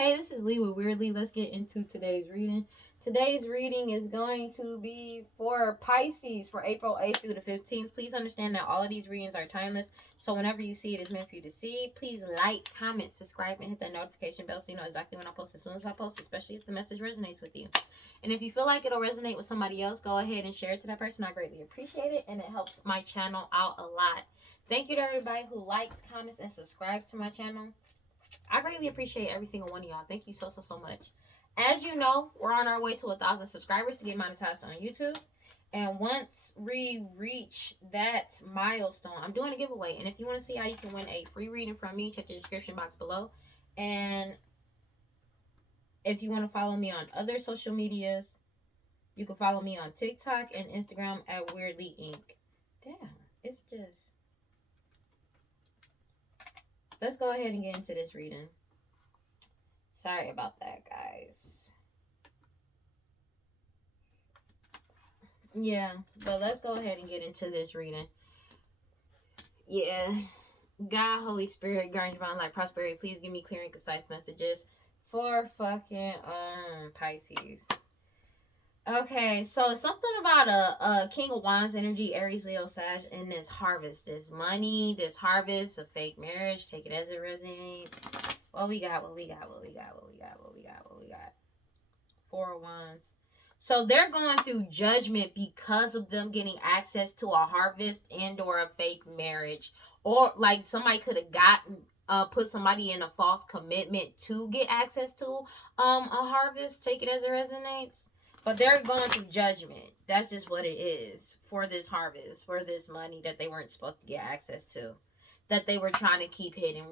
Hey, this is Lee with WeirdLee. Let's get into today's reading. Today's reading is going to be for Pisces for April 8th through the 15th. Please understand that all of these readings are timeless. So whenever you see it, it's meant for you to see. Please like, comment, subscribe, and hit that notification bell so you know exactly when I post as soon as I post, especially if the message resonates with you. And if you feel like it'll resonate with somebody else, go ahead and share it to that person. I greatly appreciate it, and it helps my channel out a lot. Thank you to everybody who likes, comments, and subscribes to my channel. I greatly appreciate every single one of y'all. Thank you so much. As you know, we're on our way to 1,000 subscribers to get monetized on YouTube. And once we reach that milestone, I'm doing a giveaway. And if you want to see how you can win a free reading from me, check the description box below. And if you want to follow me on other social medias, you can follow me on TikTok and Instagram at WeirdLee Inc. Damn, it's just... Let's go ahead and get into this reading. Sorry about that, guys. Yeah, but let's go ahead and get into this reading. Yeah. God, Holy Spirit, guardian divine light, prosperity, please give me clear and concise messages for fucking Pisces. Okay, so it's something about a King of Wands energy, Aries, Leo, Sag, and this harvest, this money, this harvest, a fake marriage. Take it as it resonates. What we got? Four of Wands. So they're going through judgment because of them getting access to a harvest and or a fake marriage, or like somebody could have gotten put somebody in a false commitment to get access to a harvest. Take it as it resonates. But they're going through judgment. That's just what it is for this harvest, for this money that they weren't supposed to get access to, that they were trying to keep hidden,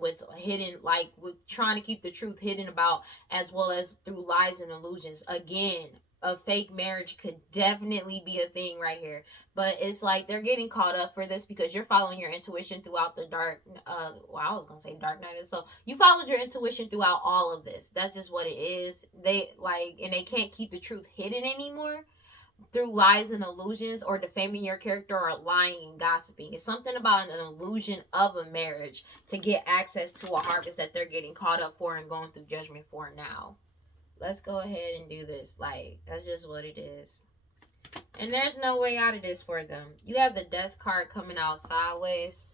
trying to keep the truth hidden about, as well as through lies and illusions. Again, a fake marriage could definitely be a thing right here, but it's like they're getting caught up for this because you're following your intuition throughout the dark I was gonna say dark night, so you followed your intuition throughout all of this. That's just what it is. They can't keep the truth hidden anymore through lies and illusions or defaming your character or lying and gossiping. It's something about an illusion of a marriage to get access to a harvest that they're getting caught up for and going through judgment for now. Let's go ahead and do this. Like, that's just what it is. And there's no way out of this for them. You have the death card coming out sideways.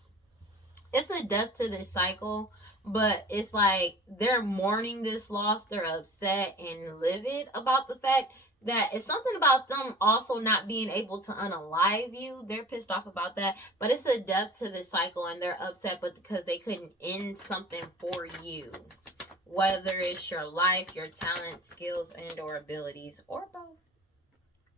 It's a death to this cycle, but it's like they're mourning this loss. They're upset and livid about the fact that it's something about them also not being able to unalive you. They're pissed off about that, but it's a death to this cycle and they're upset but because they couldn't end something for you. Whether it's your life, your talents, skills, and or abilities, or both,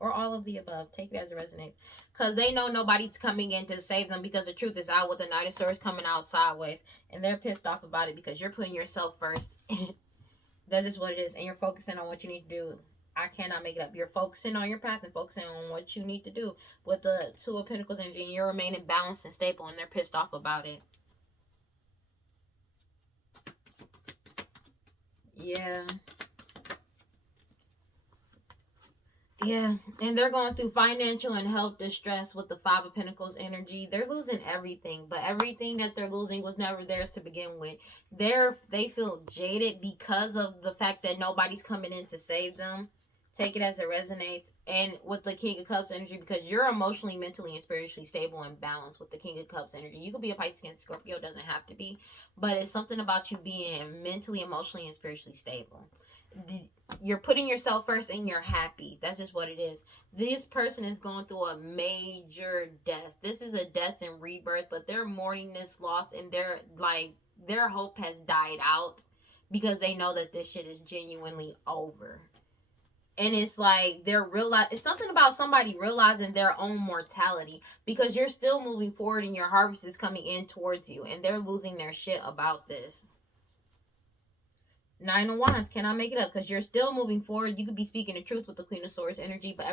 or all of the above. Take it as it resonates, because they know nobody's coming in to save them, because the truth is out with the Knight of Swords coming out sideways, and they're pissed off about it because you're putting yourself first. That's just what it is, and you're focusing on what you need to do. I cannot make it up. You're focusing on your path and focusing on what you need to do with the Two of Pentacles energy, and you're remaining balanced and stable, and they're pissed off about it. Yeah. Yeah, and they're going through financial and health distress with the Five of Pentacles energy. They're losing everything, but everything that they're losing was never theirs to begin with. They feel jaded because of the fact that nobody's coming in to save them. Take it as it resonates. And with the King of Cups energy, because you're emotionally, mentally, and spiritually stable and balanced with the King of Cups energy. You could be a Pisces, Cancer, Scorpio, doesn't have to be, but it's something about you being mentally, emotionally, and spiritually stable. You're putting yourself first and you're happy. That's just what it is. This person is going through a major death. This is a death and rebirth, but they're mourning this loss, and their hope has died out because they know that this shit is genuinely over. And it's like it's something about somebody realizing their own mortality, because you're still moving forward and your harvest is coming in towards you, and they're losing their shit about this. Nine of Wands, cannot make it up, because you're still moving forward. You could be speaking the truth with the Queen of Swords energy, but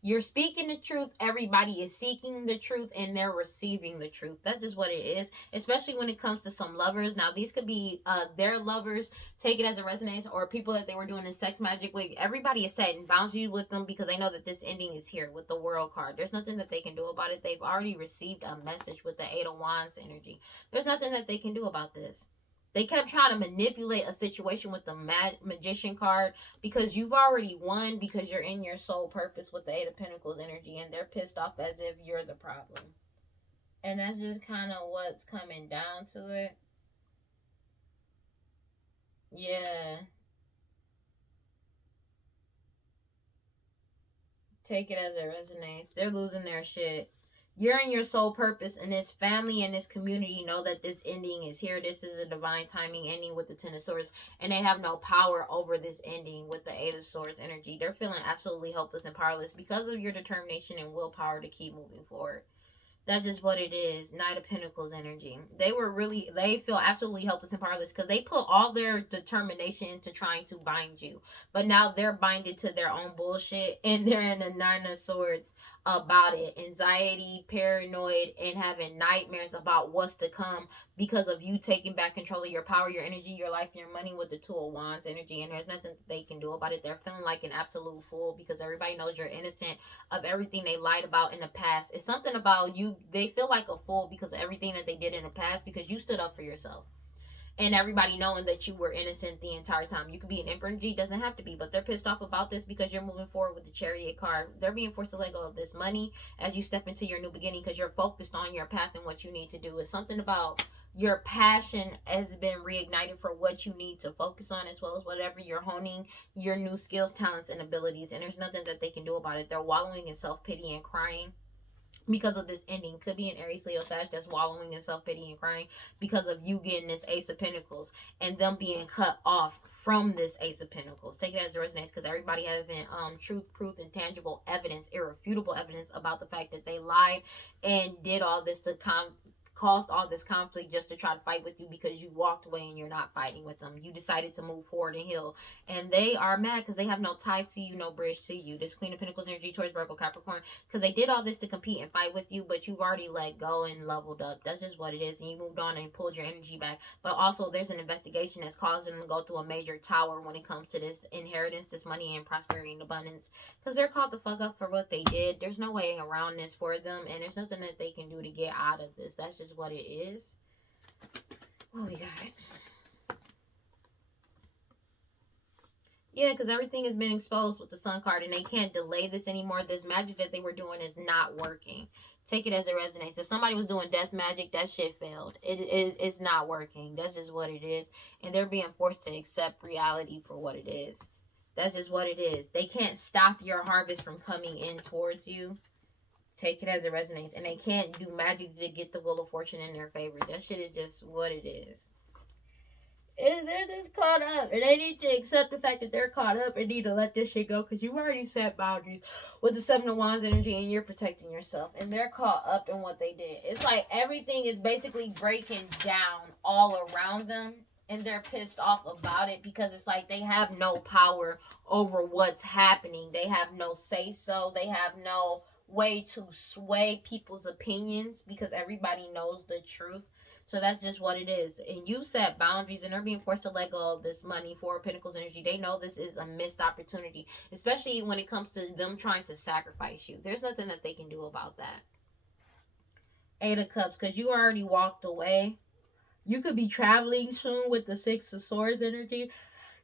you're speaking the truth. Everybody is seeking the truth, and they're receiving the truth. That's just what it is, especially when it comes to some lovers. Now, these could be their lovers, take it as it resonates, or people that they were doing the sex magic with. Everybody is setting boundaries with them because they know that this ending is here with the World card. There's nothing that they can do about it. They've already received a message with the Eight of Wands energy. There's nothing that they can do about this. They kept trying to manipulate a situation with the magician card because you've already won because you're in your soul purpose with the Eight of Pentacles energy, and they're pissed off as if you're the problem. And that's just kind of what's coming down to it. Yeah. Take it as it resonates. They're losing their shit. You're in your soul purpose, and this family and this community know that this ending is here. This is a divine timing ending with the Ten of Swords, and they have no power over this ending with the Eight of Swords energy. They're feeling absolutely helpless and powerless because of your determination and willpower to keep moving forward. That's just what it is. Knight of Pentacles energy. They feel absolutely helpless and powerless because they put all their determination into trying to bind you. But now they're binded to their own bullshit, and they're in the Nine of Swords about it. Anxiety, paranoid, and having nightmares about what's to come because of you taking back control of your power, your energy, your life, and your money with the Two of Wands energy. And there's nothing they can do about it. They're feeling like an absolute fool because everybody knows you're innocent of everything they lied about in the past. It's something about you. They feel like a fool because of everything that they did in the past because you stood up for yourself. And everybody knowing that you were innocent the entire time. You could be an Emperor G, doesn't have to be, but they're pissed off about this because you're moving forward with the Chariot card. They're being forced to let go of this money as you step into your new beginning because you're focused on your path and what you need to do. It's something about your passion has been reignited for what you need to focus on, as well as whatever you're honing your new skills, talents, and abilities. And there's nothing that they can do about it. They're wallowing in self-pity and crying because of this ending. Could be an Aries, Leo, Sag that's wallowing in self-pity and crying because of you getting this Ace of Pentacles and them being cut off from this Ace of Pentacles. Take it as it resonates because everybody has been truth, proof, and tangible evidence, irrefutable evidence about the fact that they lied and did all this to caused all this conflict just to try to fight with you because you walked away and you're not fighting with them. You decided to move forward and heal. And they are mad because they have no ties to you, no bridge to you. This Queen of Pentacles energy, Taurus, Virgo, Capricorn, because they did all this to compete and fight with you, but you've already let go and leveled up. That's just what it is. And you moved on and pulled your energy back. But also there's an investigation that's causing them to go through a major tower when it comes to this inheritance, this money and prosperity and abundance. Because they're called the fuck up for what they did. There's no way around this for them. And there's nothing that they can do to get out of this. That's just what it is. What we got? Yeah, because everything has been exposed with the Sun card, and they can't delay this anymore. This magic that they were doing is not working. Take it as it resonates. If somebody was doing death magic, that shit failed. It's not working. That's just what it is. And they're being forced to accept reality for what it is. That's just what it is. They can't stop your harvest from coming in towards you. Take it as it resonates. And they can't do magic to get the Wheel of Fortune in their favor. That shit is just what it is. And they're just caught up. And they need to accept the fact that they're caught up and need to let this shit go. Because you already set boundaries with the Seven of Wands energy and you're protecting yourself. And they're caught up in what they did. It's like everything is basically breaking down all around them. And they're pissed off about it because it's like they have no power over what's happening. They have no say-so. They have no way to sway people's opinions because everybody knows the truth. So that's just what it is. And you set boundaries and they're being forced to let go of this money for Pentacles energy. They know this is a missed opportunity, especially when it comes to them trying to sacrifice you. There's nothing that they can do about that. Eight of Cups, because you already walked away. You could be traveling soon with the Six of Swords energy.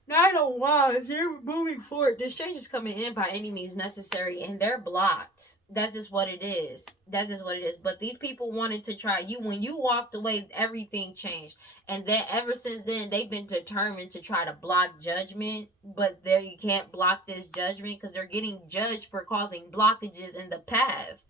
Nine of Wands, you're moving forward. This change is coming in by any means necessary, and they're blocked. That's just what it is. That's just what it is. But these people wanted to try you. When you walked away, everything changed. And then ever since then, they've been determined to try to block judgment. But there, you can't block this judgment because they're getting judged for causing blockages in the past,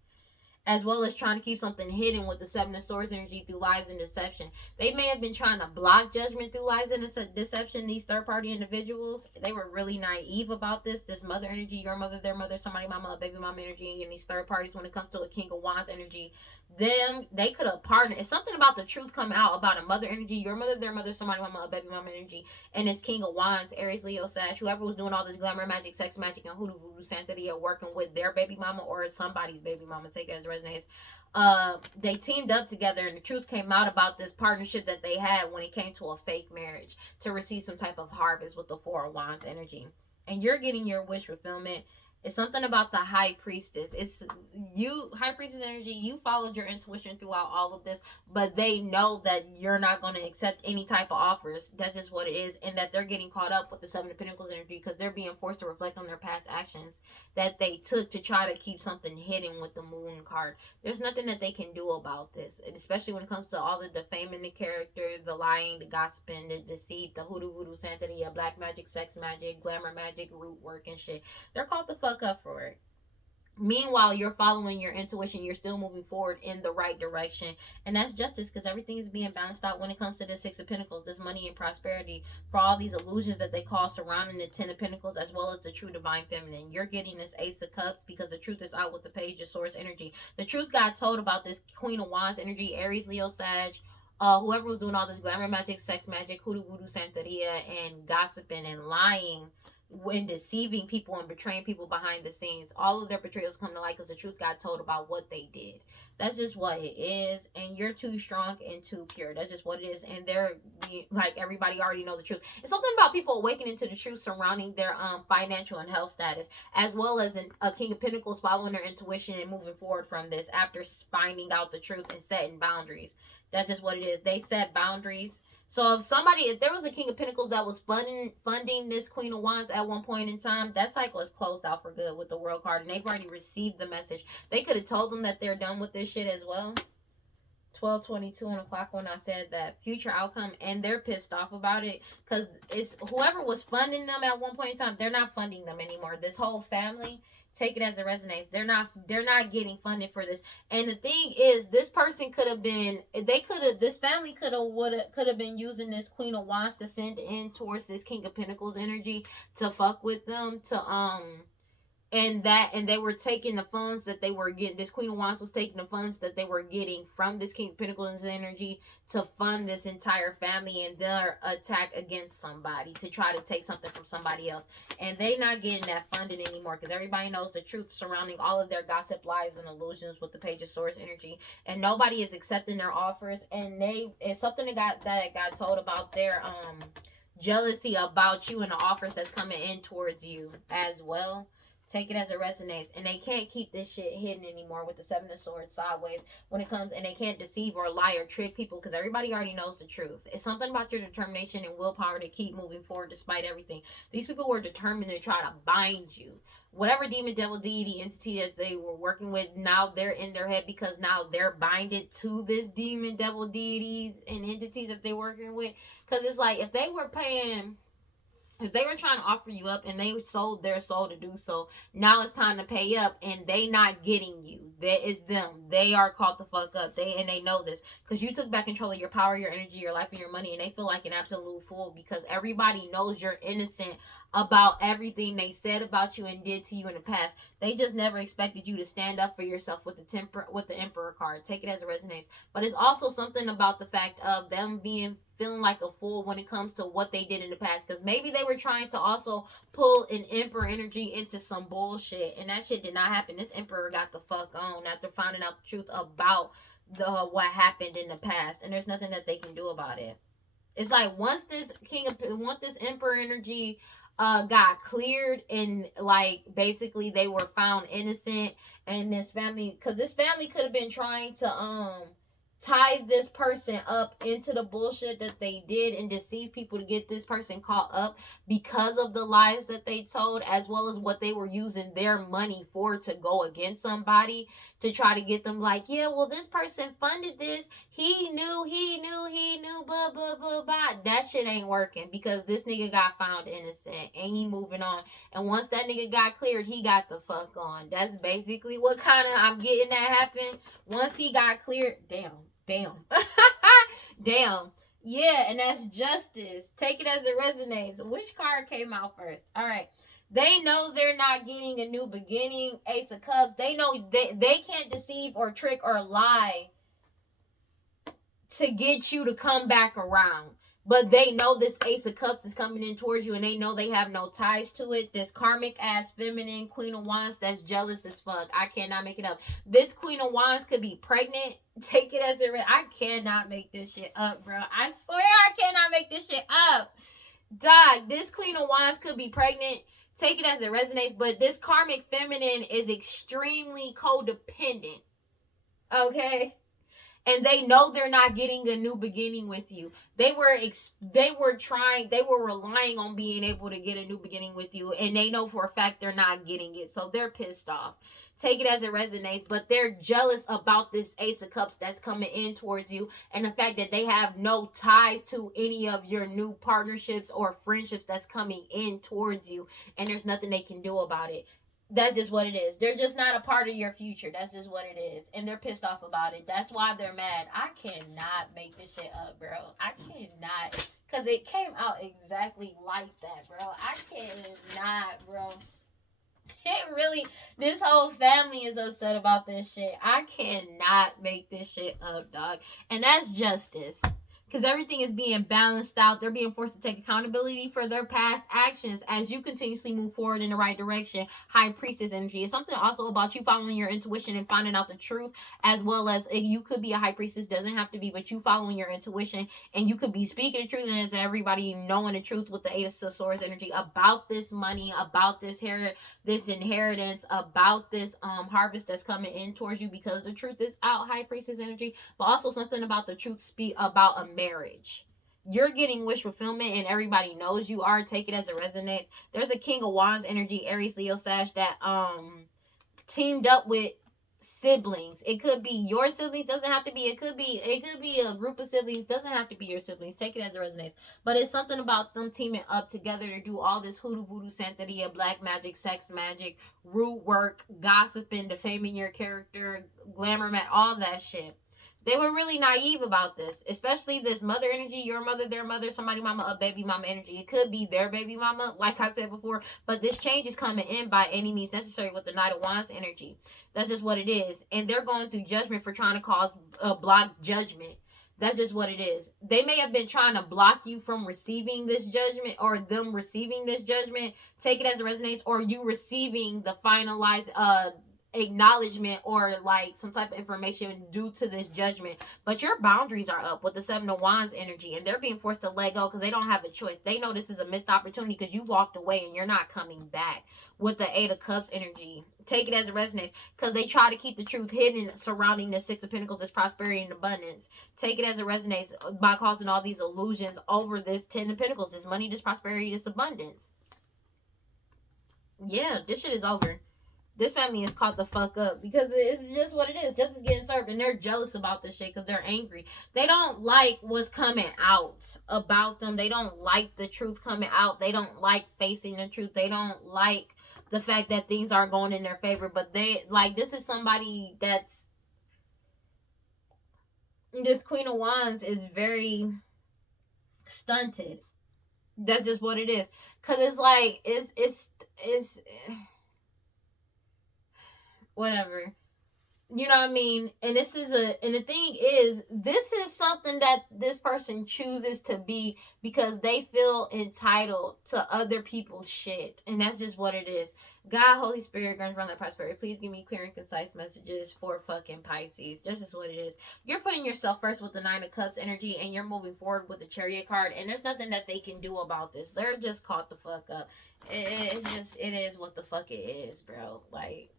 as well as trying to keep something hidden with the Seven of Swords energy through lies and deception. They may have been trying to block judgment through lies and deception, these third-party individuals. They were really naive about this. This mother energy, your mother, their mother, somebody mama, a baby mama energy, and these third parties when it comes to a King of Wands energy. They could have partnered. It's something about the truth come out about a mother energy, your mother, their mother, somebody mama, a baby mama energy, and this King of Wands, Aries, Leo, Sag, whoever was doing all this glamour magic, sex magic, and hoodoo voodoo santeria, working with their baby mama or somebody's baby mama. Take it as it resonates. They teamed up together, and the truth came out about this partnership that they had when it came to a fake marriage to receive some type of harvest with the Four of Wands energy. And you're getting your wish fulfillment. It's something about the High Priestess. It's you, High Priestess energy. You followed your intuition throughout all of this, but they know that you're not going to accept any type of offers. That's just what it is, and that they're getting caught up with the Seven of Pentacles energy because they're being forced to reflect on their past actions that they took to try to keep something hidden with the Moon card. There's nothing that they can do about this, especially when it comes to all the defaming the character, the lying, the gossiping, the deceit, the hoodoo voodoo santeria, black magic, sex magic, glamour magic, root work and shit. They're called the fuck up for it. Meanwhile, you're following your intuition. You're still moving forward in the right direction. And that's justice because everything is being balanced out when it comes to the Six of Pentacles, this money and prosperity, for all these illusions that they call surrounding the Ten of Pentacles, as well as the true divine feminine. You're getting this Ace of Cups because the truth is out with the Page of Swords energy. The truth got told about this Queen of Wands energy, Aries, Leo, Sag. Whoever was doing all this glamour magic, sex magic, hoodoo voodoo santeria, and gossiping and lying when deceiving people and betraying people behind the scenes, all of their betrayals come to light because the truth got told about what they did. That's just what it is, and you're too strong and too pure. That's just what it is, and they're like, everybody already know the truth. It's something about people awakening to the truth surrounding their financial and health status, as well as a King of Pentacles following their intuition and moving forward from this after finding out the truth and setting boundaries. That's just what it is. They set boundaries. So if there was a King of Pentacles that was funding this Queen of Wands at one point in time, that cycle is closed out for good with the World card, and they've already received the message. They could have told them that they're done with this shit as well. 12:22 on the clock when I said that future outcome, and they're pissed off about it because it's whoever was funding them at one point in time, they're not funding them anymore. This whole family, take it as it resonates. They're not getting funded for this. And the thing is, this person could have been, this family could have been using this Queen of Wands to send in towards this King of Pentacles energy to fuck with them, and they were taking the funds that they were getting. This Queen of Wands was taking the funds that they were getting from this King of Pentacles energy to fund this entire family and their attack against somebody, to try to take something from somebody else. And they not getting that funding anymore because everybody knows the truth surrounding all of their gossip, lies, and illusions with the Page of Swords energy. And nobody is accepting their offers. And it's something that got told about their jealousy about you and the offers that's coming in towards you as well. Take it as it resonates. And they can't keep this shit hidden anymore with the Seven of Swords sideways when it comes, and they can't deceive or lie or trick people because everybody already knows the truth. It's something about your determination and willpower to keep moving forward despite everything. These people were determined to try to bind you. Whatever demon, devil, deity, entity that they were working with, now they're in their head because now they're binded to this demon, devil, deities, and entities that they're working with. Because it's like, if they were trying to offer you up and they sold their soul to do so, now it's time to pay up, and they not getting you. That is them. They are caught the fuck up. They know this because you took back control of your power, your energy, your life, and your money, and they feel like an absolute fool because everybody knows you're innocent about everything they said about you and did to you in the past. They just never expected you to stand up for yourself with the Emperor card. Take it as it resonates. But it's also something about the fact of them feeling like a fool when it comes to what they did in the past, because maybe they were trying to also pull an Emperor energy into some bullshit, and that shit did not happen. This Emperor got the fuck on after finding out the truth about what happened in the past, and there's nothing that they can do about it. It's like once this Emperor energy got cleared, and like basically they were found innocent, and this family could have been trying to tie this person up into the bullshit that they did and deceive people to get this person caught up because of the lies that they told, as well as what they were using their money for to go against somebody to try to get them like, yeah, well, this person funded this. He knew, blah, blah, blah, blah. That shit ain't working because this nigga got found innocent and he moving on. And once that nigga got cleared, he got the fuck on. That's basically what kind of I'm getting that happened. Once he got cleared, damn. Damn. Yeah, and that's justice. Take it as it resonates. Which card came out first? All right. They know they're not getting a new beginning. Ace of Cups. They know they can't deceive or trick or lie to get you to come back around. But they know this Ace of Cups is coming in towards you, and they know they have no ties to it. This karmic ass feminine Queen of Wands that's jealous as fuck. I cannot make it up. This Queen of Wands could be pregnant. Take it as it is. I cannot make this shit up, bro. I swear I cannot make this shit up. Dog, this Queen of Wands could be pregnant. Take it as it resonates. But this karmic feminine is extremely codependent. Okay? And they know they're not getting a new beginning with you. They were relying on being able to get a new beginning with you, and they know for a fact they're not getting it, so they're pissed off. Take it as it resonates, but they're jealous about this Ace of Cups that's coming in towards you, and the fact that they have no ties to any of your new partnerships or friendships that's coming in towards you, and there's nothing they can do about it. That's just what it is. They're just not a part of your future. That's just what it is. And they're pissed off about it. That's why they're mad. I cannot make this shit up, bro. I cannot. Because it came out exactly like that, bro. I cannot, bro. It really, this whole family is upset about this shit. I cannot make this shit up, dog. And that's justice. Because everything is being balanced out. They're being forced to take accountability for their past actions as you continuously move forward in the right direction. High Priestess energy. It's something also about you following your intuition and finding out the truth, as well as you could be a High Priestess, doesn't have to be, but you following your intuition, and you could be speaking the truth, and it's everybody knowing the truth with the Eight of Swords energy about this money, about this inheritance, about this harvest that's coming in towards you, because the truth is out. High Priestess energy. But also something about the truth speak about a marriage. You're getting wish fulfillment, and everybody knows you are. Take it as it resonates. There's a King of Wands energy, Aries, Leo, Sag, that teamed up with siblings. It could be your siblings, doesn't have to be. It could be a group of siblings, doesn't have to be your siblings. Take it as it resonates. But it's something about them teaming up together to do all this hoodoo voodoo santeria, black magic, sex magic, root work, gossiping, defaming your character, glamour, all that shit. They were really naive about this, especially this mother energy, your mother, their mother, somebody mama, a baby mama energy. It could be their baby mama, like I said before, but this change is coming in by any means necessary with the Knight of Wands energy. That's just what it is. And they're going through judgment for trying to cause a block judgment. That's just what it is. They may have been trying to block you from receiving this judgment, or them receiving this judgment. Take it as it resonates, or you receiving the finalized acknowledgement or like some type of information due to this judgment. But your boundaries are up with the Seven of Wands energy, and they're being forced to let go because they don't have a choice. They know this is a missed opportunity because you walked away and you're not coming back with the Eight of Cups energy. Take it as it resonates, because they try to keep the truth hidden surrounding the Six of Pentacles, this prosperity and abundance. Take it as it resonates by causing all these illusions over this Ten of Pentacles, this money, this prosperity, this abundance. Yeah, this shit is over. This family is caught the fuck up because it's just what it is. Justice getting served, and they're jealous about this shit because they're angry. They don't like what's coming out about them. They don't like the truth coming out. They don't like facing the truth. They don't like the fact that things aren't going in their favor. But they, like, this is somebody that's, this Queen of Wands is very stunted. That's just what it is. Because it's like, it's whatever, you know what I mean? And this is and the thing is, this is something that this person chooses to be because they feel entitled to other people's shit, and that's just what it is. God, Holy Spirit, grant around that prosperity. Please give me clear and concise messages for fucking Pisces. That's just what it is. You're putting yourself first with the Nine of Cups energy, and you're moving forward with the Chariot card, and there's nothing that they can do about this. They're just caught the fuck up. It's just, it is what the fuck it is, bro. Like,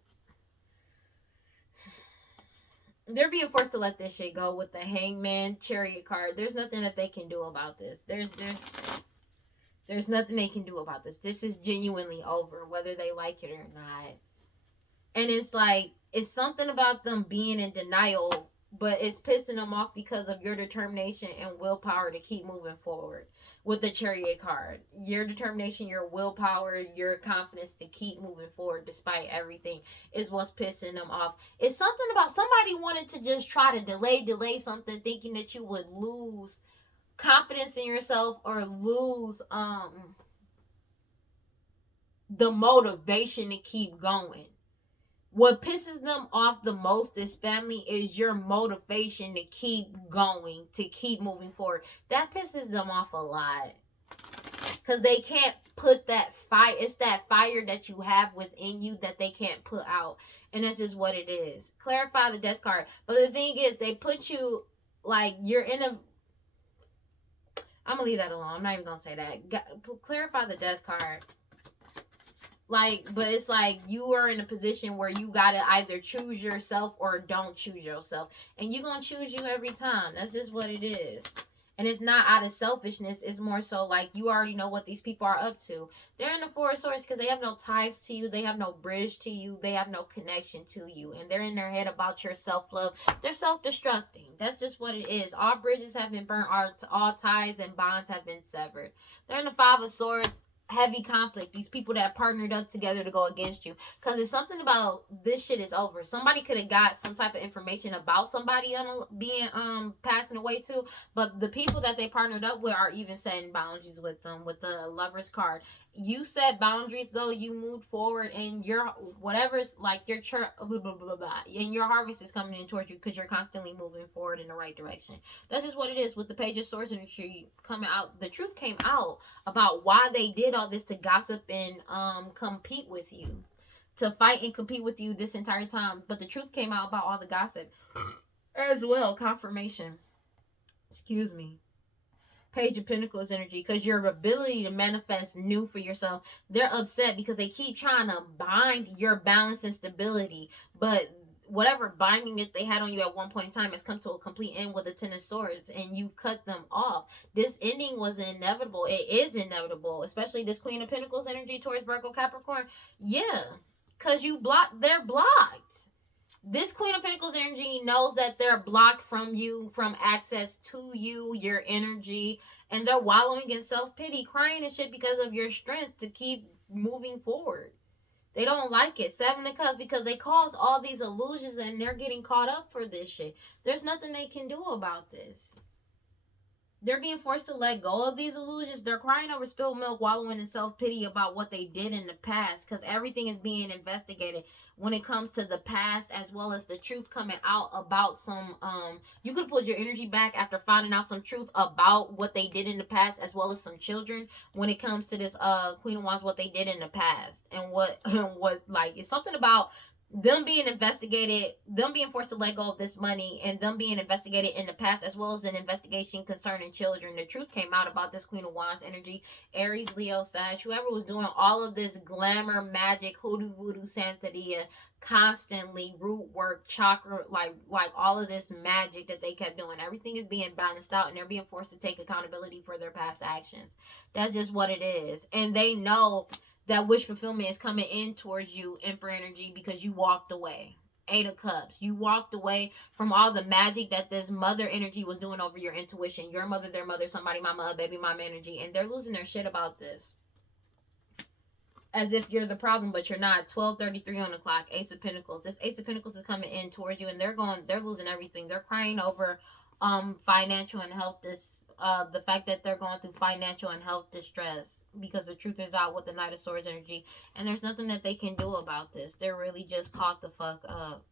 they're being forced to let this shit go with the Hangman Chariot card. There's nothing that they can do about this. There's nothing they can do about this. This is genuinely over, whether they like it or not. And it's like, it's something about them being in denial, but it's pissing them off because of your determination and willpower to keep moving forward with the Chariot card. Your determination, your willpower, your confidence to keep moving forward despite everything is what's pissing them off. It's something about somebody wanted to just try to delay something, thinking that you would lose confidence in yourself or lose the motivation to keep going. What pisses them off the most, this family, is your motivation to keep going, to keep moving forward. That pisses them off a lot. Because they can't put that fire. It's that fire that you have within you that they can't put out. And that's just what it is. Clarify the Death card. But the thing is, they put you, like, you're in a... I'm going to leave that alone. I'm not even going to say that. Clarify the Death card. Like, but it's like you are in a position where you gotta either choose yourself or don't choose yourself, and you're gonna choose you every time. That's just what it is. And it's not out of selfishness. It's more so like you already know what these people are up to. They're in the Four of Swords because they have no ties to you. They have no bridge to you. They have no connection to you. And they're in their head about your self-love. They're self-destructing. That's just what it is. All bridges have been burnt. All ties and bonds have been severed. They're in the Five of Swords. Heavy conflict. These people that partnered up together to go against you, because it's something about this shit is over. Somebody could have got some type of information about somebody being passing away too, but the people that they partnered up with are even setting boundaries with them. With the Lover's card, you set boundaries though. You moved forward, and your whatever's like your blah, blah, blah, blah, and your harvest is coming in towards you because you're constantly moving forward in the right direction. That's just what it is. With the Page of Swords and the tree coming out, the truth came out about why they did all this to gossip and compete with you, to fight and compete with you this entire time. But the truth came out about all the gossip as well. Confirmation. Excuse me. Page of Pentacles energy, because your ability to manifest new for yourself, they're upset because they keep trying to bind your balance and stability, but whatever binding that they had on you at one point in time has come to a complete end with the Ten of Swords, and you cut them off. This ending was inevitable. It is inevitable, especially this Queen of Pentacles energy towards Virgo Capricorn. Yeah, because they're blocked. This Queen of Pentacles energy knows that they're blocked from you, from access to you, your energy, and they're wallowing in self-pity, crying and shit because of your strength to keep moving forward. They don't like it. Seven of Cups, because they caused all these illusions and they're getting caught up for this shit. There's nothing they can do about this. They're being forced to let go of these illusions. They're crying over spilled milk, wallowing in self-pity about what they did in the past, because everything is being investigated when it comes to the past, as well as the truth coming out about some you could put your energy back after finding out some truth about what they did in the past, as well as some children, when it comes to this Queen of Wands, what they did in the past, and what like it's something about them being investigated, them being forced to let go of this money, and them being investigated in the past, as well as an investigation concerning children. The truth came out about this Queen of Wands energy. Aries, Leo, Sag, whoever was doing all of this glamour, magic, hoodoo, voodoo, Santeria, constantly, root work, chakra, like all of this magic that they kept doing. Everything is being balanced out, and they're being forced to take accountability for their past actions. That's just what it is. And they know that wish fulfillment is coming in towards you, Emperor energy, because you walked away. Eight of Cups. You walked away from all the magic that this mother energy was doing over your intuition. Your mother, their mother, somebody mama, a baby mama energy. And they're losing their shit about this. As if you're the problem, but you're not. 12:33 on the clock. Ace of Pentacles. This Ace of Pentacles is coming in towards you, and they're losing everything. They're crying over financial and health the fact that they're going through financial and health distress, because the truth is out with the Knight of Swords energy, and there's nothing that they can do about this. They're really just caught the fuck up.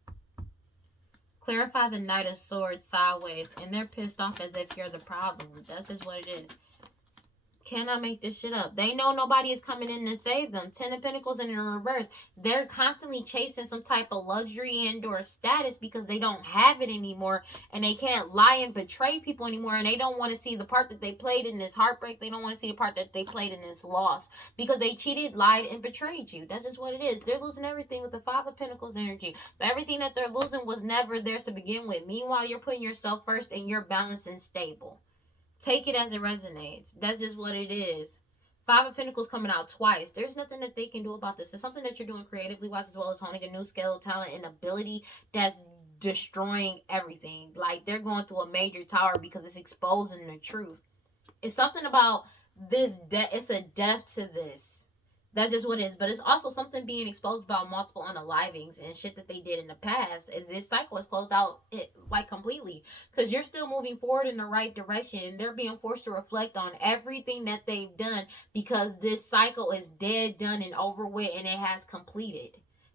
Clarify the Knight of Swords sideways, and they're pissed off as if you're the problem. That's just what it is. Cannot make this shit up. They know nobody is coming in to save them. Ten of Pentacles in the reverse. They're constantly chasing some type of luxury and or status because they don't have it anymore, and they can't lie and betray people anymore, and they don't want to see the part that they played in this heartbreak. They don't want to see the part that they played in this loss, because they cheated, lied, and betrayed you. That's just what it is. They're losing everything with the Five of Pentacles energy. But everything that they're losing was never theirs to begin with. Meanwhile, you're putting yourself first, and you're balanced and stable. Take it as it resonates. That's just what it is. Five of Pentacles coming out twice. There's nothing that they can do about this. It's something that you're doing creatively wise, as well as honing a new skill, talent, and ability that's destroying everything. Like, they're going through a major tower because it's exposing the truth. It's something about this death. It's a death to this. That's just what it is. But it's also something being exposed about multiple unalivings and shit that they did in the past. And this cycle is closed out like completely, because you're still moving forward in the right direction. And they're being forced to reflect on everything that they've done, because this cycle is dead, done, and over with, and it has completed.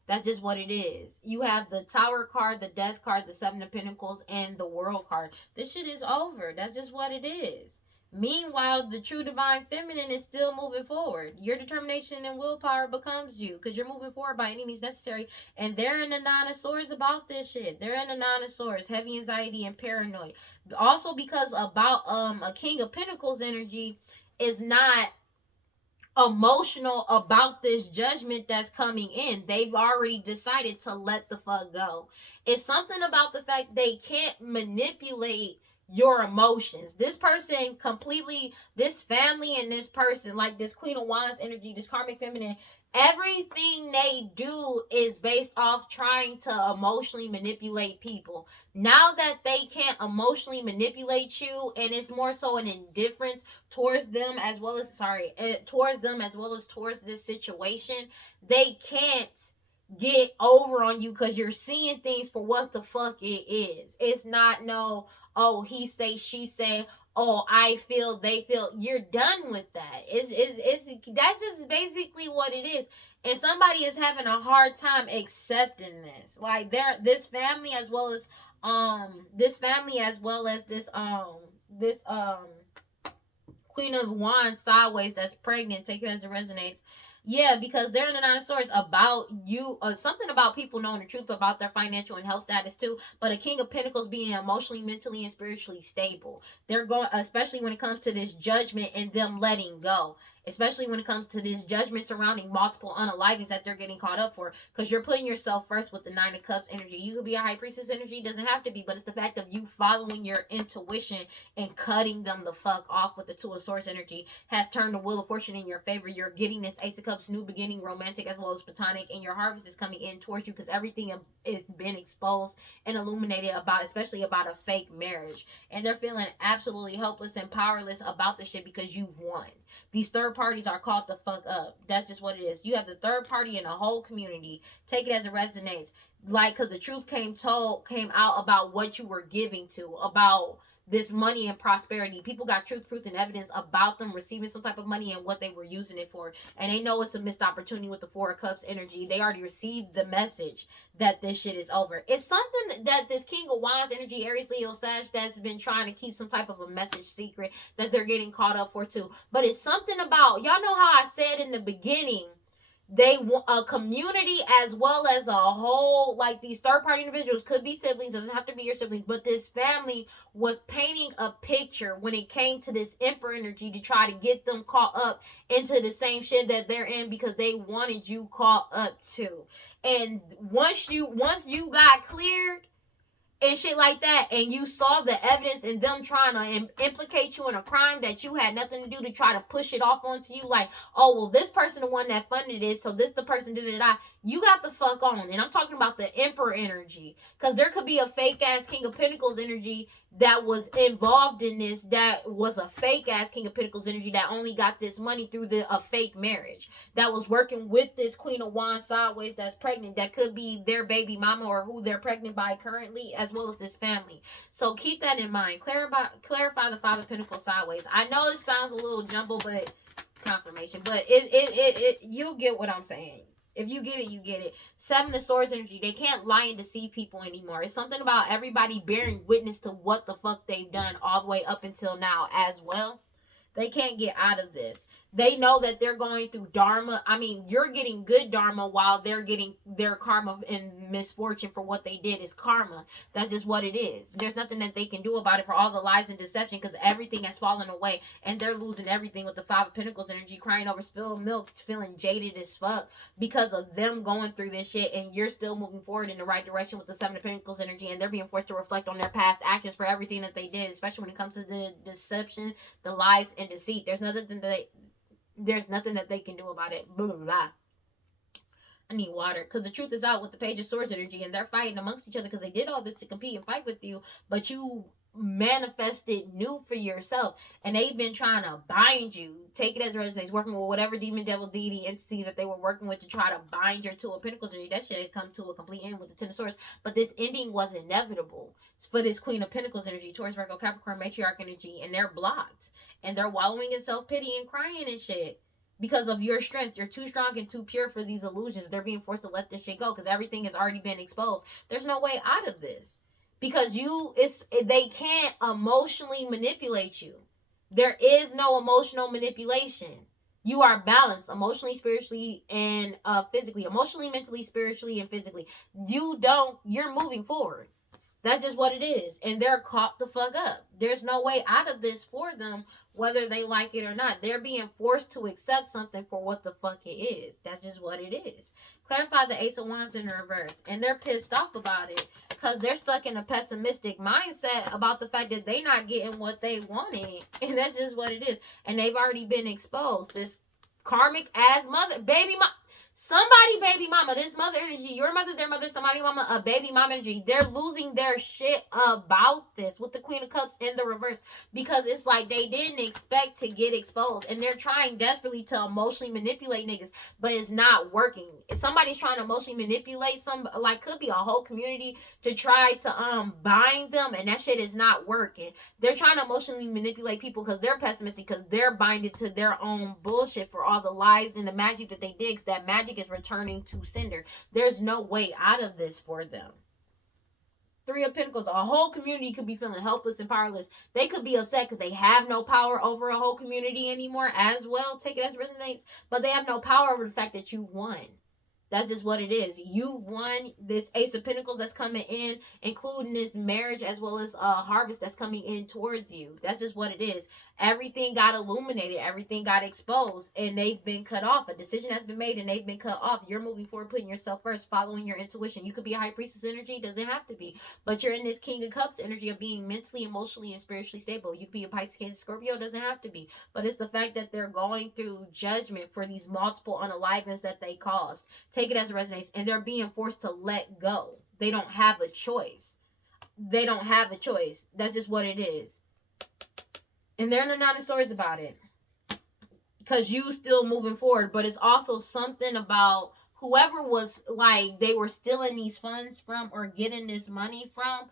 That's just what it is. You have the Tower card, the Death card, the Seven of Pentacles, and the World card. This shit is over. That's just what it is. Meanwhile, the true divine feminine is still moving forward. Your determination and willpower becomes you, because you're moving forward by any means necessary. And they're in the Nine of Swords about this shit. They're in the Nine of Swords, heavy anxiety and paranoid. Also, because about a King of Pentacles energy is not emotional about this judgment that's coming in. They've already decided to let the fuck go. It's something about the fact they can't manipulate your emotions. This person completely, this family and this person, like this Queen of Wands energy, this karmic feminine, everything they do is based off trying to emotionally manipulate people. Now that they can't emotionally manipulate you, and it's more so an indifference towards them as well as towards them as well as towards this situation, they can't get over on you because you're seeing things for what the fuck it is. It's not no, oh, he say, she say, oh, I feel, they feel. You're done with that. It's that's just basically what it is. And somebody is having a hard time accepting this. Like this family as well as this Queen of Wands sideways that's pregnant. Take it as it resonates. Yeah, because they're in the Nine of Swords about you, something about people knowing the truth about their financial and health status too. But a King of Pentacles being emotionally, mentally, and spiritually stable. They're going, especially when it comes to this judgment and them letting go. Especially when it comes to this judgment surrounding multiple unalivings that they're getting caught up for. Because you're putting yourself first with the Nine of Cups energy. You could be a High Priestess energy. Doesn't have to be. But it's the fact of you following your intuition and cutting them the fuck off with the Two of Swords energy has turned the Wheel of Fortune in your favor. You're getting this Ace of Cups, new beginning, romantic as well as platonic. And your harvest is coming in towards you because everything is been exposed and illuminated about, especially about a fake marriage. And they're feeling absolutely helpless and powerless about the shit because you've won. These third parties are caught the fuck up. That's just what it is. You have the third party in the whole community. Take it as it resonates. Like, because the truth came out about what you were giving to, about this money and prosperity. People got truth, and evidence about them receiving some type of money and what they were using it for. And they know it's a missed opportunity with the Four of Cups energy. They already received the message that this shit is over. It's something that this King of Wands energy, Aries, Leo, Sag, that's been trying to keep some type of a message secret that they're getting caught up for too. But it's something about, y'all know how I said in the beginning, they want a community as well as a whole, like these third party individuals, could be siblings, doesn't have to be your siblings, but this family was painting a picture when it came to this Emperor energy to try to get them caught up into the same shit that they're in because they wanted you caught up too. And once you got cleared and shit like that, and you saw the evidence in them trying to implicate you in a crime that you had nothing to do, to try to push it off onto you, like, oh, well, this person the one that funded it, so this the person did it. You got the fuck on. And I'm talking about the Emperor energy, because there could be a fake ass King of Pentacles energy that was involved in this, that was a fake ass King of Pentacles energy that only got this money through a fake marriage, that was working with this Queen of Wands sideways that's pregnant, that could be their baby mama or who they're pregnant by currently, as well as this family. So keep that in mind. Clarify the Five of Pentacles sideways. I know it sounds a little jumbled, but confirmation, but it you'll get what I'm saying. If you get it, you get it. Seven of Swords energy. They can't lie and deceive people anymore. It's something about everybody bearing witness to what the fuck they've done all the way up until now as well. They can't get out of this. They know that they're going through dharma. I mean, you're getting good dharma while they're getting their karma and misfortune for what they did is karma. That's just what it is. There's nothing that they can do about it for all the lies and deception, because everything has fallen away and they're losing everything with the Five of Pentacles energy, crying over spilled milk, feeling jaded as fuck because of them going through this shit, and you're still moving forward in the right direction with the Seven of Pentacles energy, and they're being forced to reflect on their past actions for everything that they did, especially when it comes to the deception, the lies, and deceit. There's nothing that they can do about it. Blah, blah, blah. I need water, because the truth is out with the Page of Swords energy, and they're fighting amongst each other because they did all this to compete and fight with you, but you manifested new for yourself, and they've been trying to bind you. Take it as a resonates, working with whatever demon, devil, deity, entity that they were working with to try to bind your Two of Pentacles energy. That shit had come to a complete end with the Ten of Swords, but this ending was inevitable for this Queen of Pentacles energy, Taurus, Virgo, Capricorn, Matriarch energy, and they're blocked, and they're wallowing in self-pity and crying and shit because of your strength. You're too strong and too pure for these illusions. They're being forced to let this shit go because everything has already been exposed. There's no way out of this, because they can't emotionally manipulate you. There is no emotional manipulation. You are balanced emotionally, spiritually, and physically. Emotionally, mentally, spiritually, and physically. You're moving forward. That's just what it is. And they're caught the fuck up. There's no way out of this for them, whether they like it or not. They're being forced to accept something for what the fuck it is. That's just what it is. Clarify the Ace of Wands in reverse. And they're pissed off about it because they're stuck in a pessimistic mindset about the fact that they're not getting what they wanted. And that's just what it is. And they've already been exposed. This karmic ass mother, baby mom. Somebody baby mama, this mother energy, your mother, their mother, somebody mama, a baby mama energy. They're losing their shit about this with the Queen of Cups in the reverse because it's like they didn't expect to get exposed and they're trying desperately to emotionally manipulate niggas, but it's not working. If somebody's trying to emotionally manipulate some, like could be a whole community to try to bind them, and that shit is not working. They're trying to emotionally manipulate people because they're pessimistic because they're binded to their own bullshit for all the lies and the magic that they did. Cause that magic is returning to sender. There's no way out of this for them. Three of Pentacles, a whole community could be feeling helpless and powerless. They could be upset because they have no power over a whole community anymore as well. Take it as it resonates. But they have no power over the fact that you won. That's just what it is. You won this Ace of Pentacles that's coming in, including this marriage as well as harvest that's coming in towards you. That's just what it is. Everything got illuminated. Everything got exposed. And they've been cut off. A decision has been made and they've been cut off. You're moving forward, putting yourself first, following your intuition. You could be a High Priestess energy. Doesn't have to be. But you're in this King of Cups energy of being mentally, emotionally, and spiritually stable. You could be a Pisces, Cancer, Scorpio. Doesn't have to be. But it's the fact that they're going through judgment for these multiple unaliveness that they caused. Take it as it resonates, and they're being forced to let go. They don't have a choice. They don't have a choice. That's just what it is. And they're in the Nine of Swords about it. Because you still moving forward. But it's also something about whoever was like they were stealing these funds from or getting this money from,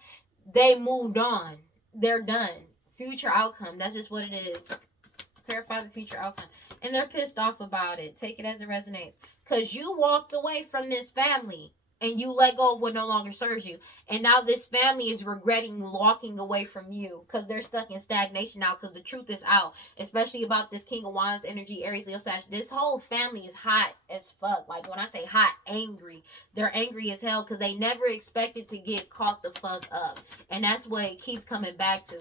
they moved on. They're done. Future outcome. That's just what it is. Clarify the future outcome. And they're pissed off about it. Take it as it resonates. Because you walked away from this family and you let go of what no longer serves you. And now this family is regretting walking away from you because they're stuck in stagnation now because the truth is out. Especially about this King of Wands energy, Aries, Leo, Sag. This whole family is hot as fuck. Like when I say hot, angry. They're angry as hell because they never expected to get caught the fuck up. And that's what it keeps coming back to.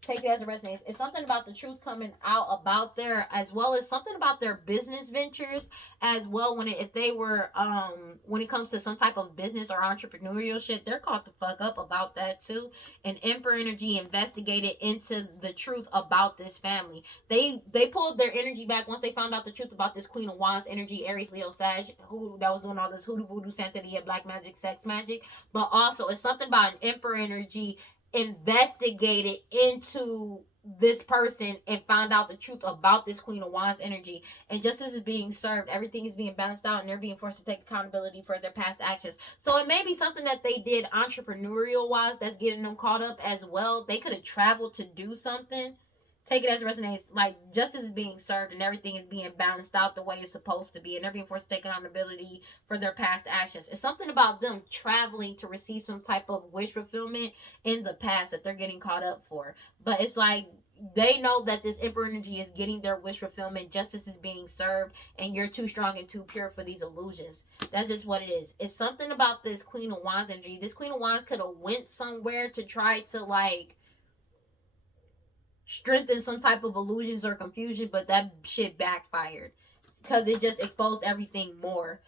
Take it as it resonates. It's something about the truth coming out about their, as well as something about their business ventures as well. When it comes to some type of business or entrepreneurial shit, they're caught the fuck up about that too. And Emperor energy investigated into the truth about this family. They pulled their energy back once they found out the truth about this Queen of Wands energy, Aries, Leo, Sag, who that was doing all this hoodoo, voodoo, Santeria, black magic, sex magic. But also it's something about an Emperor energy investigated into this person and found out the truth about this Queen of Wands energy, and justice is being served. Everything is being balanced out and they're being forced to take accountability for their past actions. So it may be something that they did entrepreneurial wise that's getting them caught up as well. They could have traveled to do something. Take it as it resonates. Like justice is being served and everything is being balanced out the way it's supposed to be, and they're being forced to take accountability for their past actions. It's something about them traveling to receive some type of wish fulfillment in the past that they're getting caught up for. But it's like they know that this Emperor energy is getting their wish fulfillment. Justice is being served, and you're too strong and too pure for these illusions. That's just what it is. It's something about this Queen of Wands energy. This Queen of Wands could have went somewhere to try to like strengthen some type of illusions or confusion, but that shit backfired because it just exposed everything more.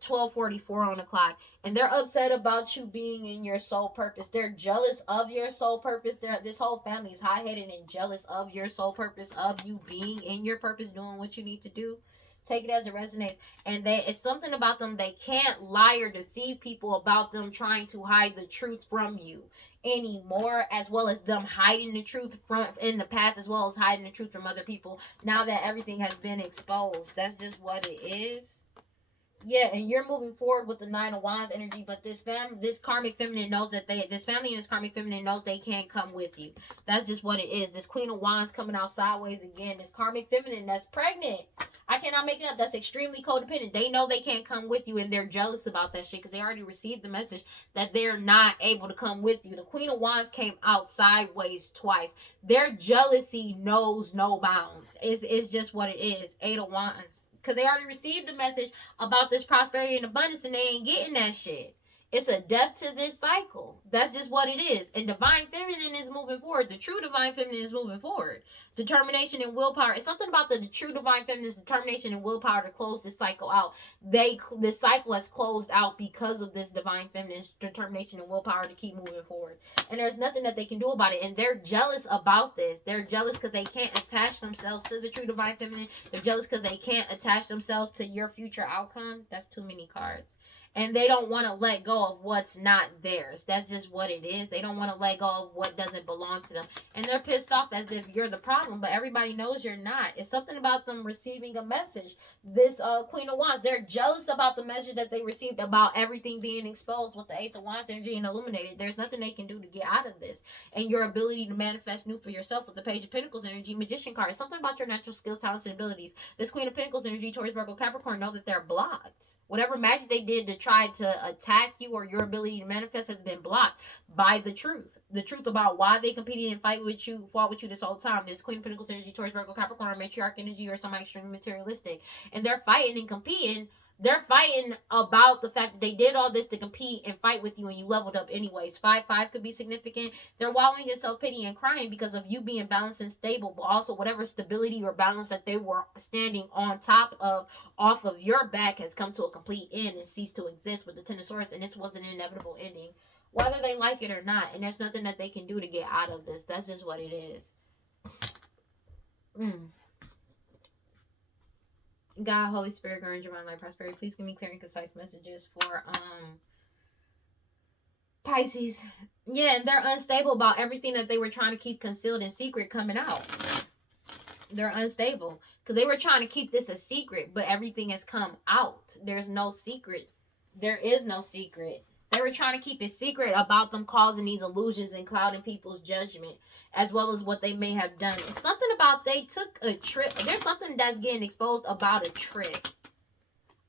12:44 on the clock, and they're upset about you being in your soul purpose. They're jealous of your soul purpose. This whole family is high-headed and jealous of your soul purpose, of you being in your purpose, doing what you need to do. Take it as it resonates. And it's something about them. They can't lie or deceive people about them trying to hide the truth from you anymore, as well as them hiding the truth from in the past, as well as hiding the truth from other people. Now that everything has been exposed, that's just what it is. Yeah, and you're moving forward with the Nine of Wands energy, but this karmic feminine knows that this family and this karmic feminine knows they can't come with you. That's just what it is. This Queen of Wands coming out sideways again. This karmic feminine that's pregnant. I cannot make it up. That's extremely codependent. They know they can't come with you, and they're jealous about that shit because they already received the message that they're not able to come with you. The Queen of Wands came out sideways twice. Their jealousy knows no bounds. It's just what it is. Eight of Wands. Because they already received the message about this prosperity and abundance, and they ain't getting that shit. It's a death to this cycle. That's just what it is. And divine feminine is moving forward. The true divine feminine is moving forward. Determination and willpower. It's something about the true divine feminine's determination and willpower to close this cycle out. This cycle has closed out because of this divine feminine's determination and willpower to keep moving forward. And there's nothing that they can do about it. And they're jealous about this. They're jealous because they can't attach themselves to the true divine feminine. They're jealous because they can't attach themselves to your future outcome. That's too many cards. And they don't want to let go of what's not theirs. That's just what it is. They don't want to let go of what doesn't belong to them. And they're pissed off as if you're the problem, but everybody knows you're not. It's something about them receiving a message. This Queen of Wands, they're jealous about the message that they received about everything being exposed with the Ace of Wands energy and illuminated. There's nothing they can do to get out of this. And your ability to manifest new for yourself with the Page of Pentacles energy, Magician card. It's something about your natural skills, talents, and abilities. This Queen of Pentacles energy, Taurus, Virgo, Capricorn, know that they're blocked. Whatever magic they did to try to attack you or your ability to manifest has been blocked by the truth. The truth about why they competed and fought with you this whole time. This Queen of Pentacles energy, Taurus, Virgo, Capricorn, matriarch energy, or somebody extremely materialistic. And they're fighting and competing. They're fighting about the fact that they did all this to compete and fight with you and you leveled up anyways. 5-5 could be significant. They're wallowing in self-pity and crying because of you being balanced and stable, but also whatever stability or balance that they were standing on top of off of your back has come to a complete end and ceased to exist with the Ten of Swords, and this was an inevitable ending. Whether they like it or not, and there's nothing that they can do to get out of this. That's just what it is. God, Holy Spirit, grant your mind, light, prosperity. Please give me clear and concise messages for Pisces. Yeah, and they're unstable about everything that they were trying to keep concealed and secret coming out. They're unstable because they were trying to keep this a secret, but everything has come out. There's no secret. There is no secret. They were trying to keep it secret about them causing these illusions and clouding people's judgment, as well as what they may have done. It's something about they took a trip. There's something that's getting exposed about a trip.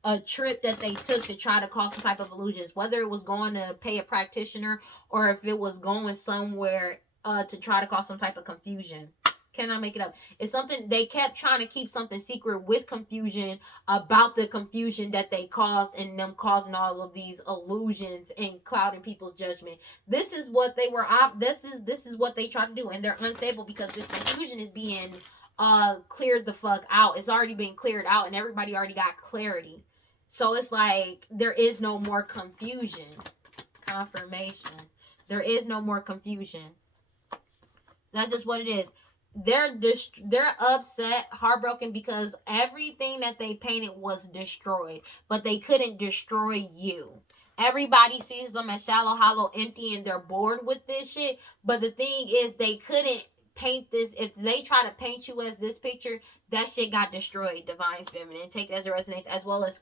A trip that they took to try to cause some type of illusions. Whether it was going to pay a practitioner or if it was going somewhere to try to cause some type of confusion. Cannot make it up. It's something they kept trying to keep something secret with confusion about the confusion that they caused and them causing all of these illusions and clouding people's judgment. This is what they were this is what they tried to do, and they're unstable because this confusion is being cleared the fuck out. It's already been cleared out and everybody already got clarity. So it's like there is no more confusion. Confirmation. There is no more confusion. That's just what it is. They're upset, heartbroken because everything that they painted was destroyed, but they couldn't destroy you. Everybody sees them as shallow, hollow, empty, and they're bored with this shit. But the thing is, they couldn't paint this. If they try to paint you as this picture, that shit got destroyed. Divine Feminine, take it as it resonates, as well as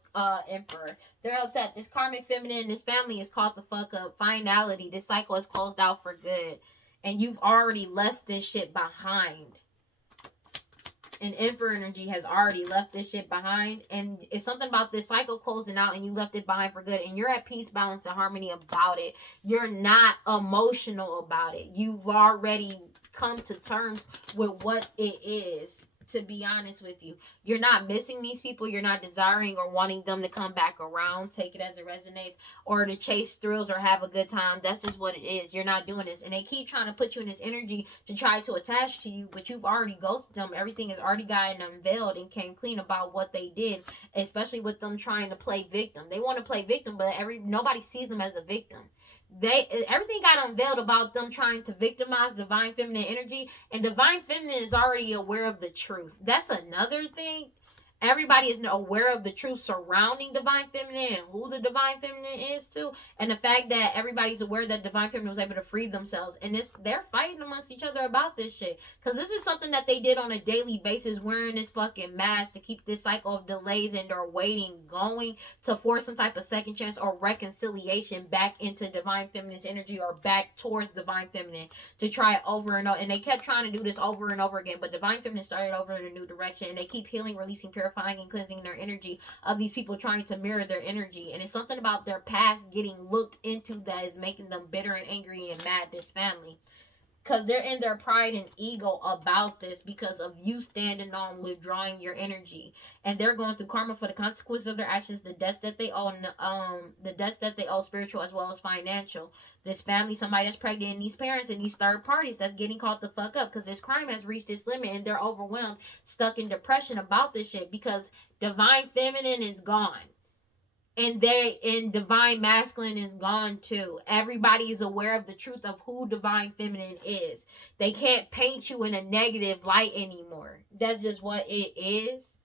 Emperor. They're upset. This Karmic Feminine, this family is caught the fuck up. Finality. This cycle is closed out for good. And you've already left this shit behind. And Emperor energy has already left this shit behind. And it's something about this cycle closing out and you left it behind for good. And you're at peace, balance, and harmony about it. You're not emotional about it. You've already come to terms with what it is. To be honest with you, you're not missing these people. You're not desiring or wanting them to come back around. Take it as it resonates, or to chase thrills or have a good time. That's just what it is. You're not doing this, and they keep trying to put you in this energy to try to attach to you, but you've already ghosted them. Everything has already gotten unveiled and came clean about what they did, especially with them trying to play victim. They want to play victim, but nobody sees them as a victim. Everything got unveiled about them trying to victimize Divine Feminine energy, and Divine Feminine is already aware of the truth. That's another thing. Everybody is aware of the truth surrounding Divine Feminine and who the Divine Feminine is too. And the fact that everybody's aware that Divine Feminine was able to free themselves. And they're fighting amongst each other about this shit. Because this is something that they did on a daily basis, wearing this fucking mask to keep this cycle of delays and or waiting going, to force some type of second chance or reconciliation back into Divine Feminine's energy or back towards Divine Feminine, to try it over and over. And they kept trying to do this over and over again. But Divine Feminine started over in a new direction. And they keep healing, releasing, purifying, and cleansing their energy of these people trying to mirror their energy. And it's something about their past getting looked into that is making them bitter and angry and mad, this family. because they're in their pride and ego about this because of you standing on withdrawing your energy, and they're going through karma for the consequences of their actions, the debts that they owe, the debts that they owe, spiritual as well as financial. This family, somebody that's pregnant, and these parents and these third parties that's getting caught the fuck up because this crime has reached its limit and they're overwhelmed, stuck in depression about this shit because divine feminine is gone. And divine masculine is gone too. Everybody is aware of the truth of who divine feminine is. They can't paint you in a negative light anymore. That's just what it is.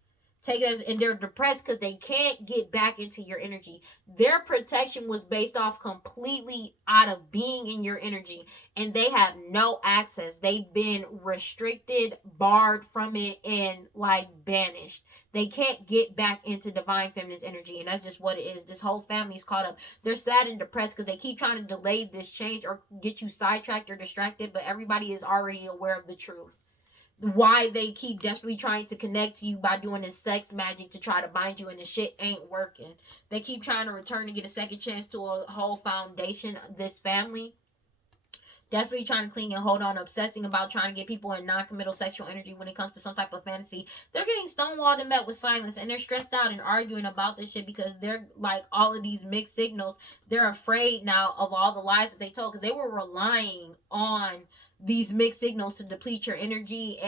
Take it as, and they're depressed because they can't get back into your energy. Their protection was based off completely out of being in your energy, and they have no access. They've been restricted, barred from it, and like banished. They can't get back into divine feminine's energy, and that's just what it is. This whole family is caught up. They're sad and depressed because they keep trying to delay this change or get you sidetracked or distracted, but everybody is already aware of the truth. Why they keep desperately trying to connect to you by doing this sex magic to try to bind you, and the shit ain't working. They keep trying to return to get a second chance to a whole foundation of this family. Desperately trying to cling and hold on, obsessing about trying to get people in non-committal sexual energy when it comes to some type of fantasy. They're getting stonewalled and met with silence, and they're stressed out and arguing about this shit because they're like all of these mixed signals. They're afraid now of all the lies that they told because they were relying on these mixed signals to deplete your energy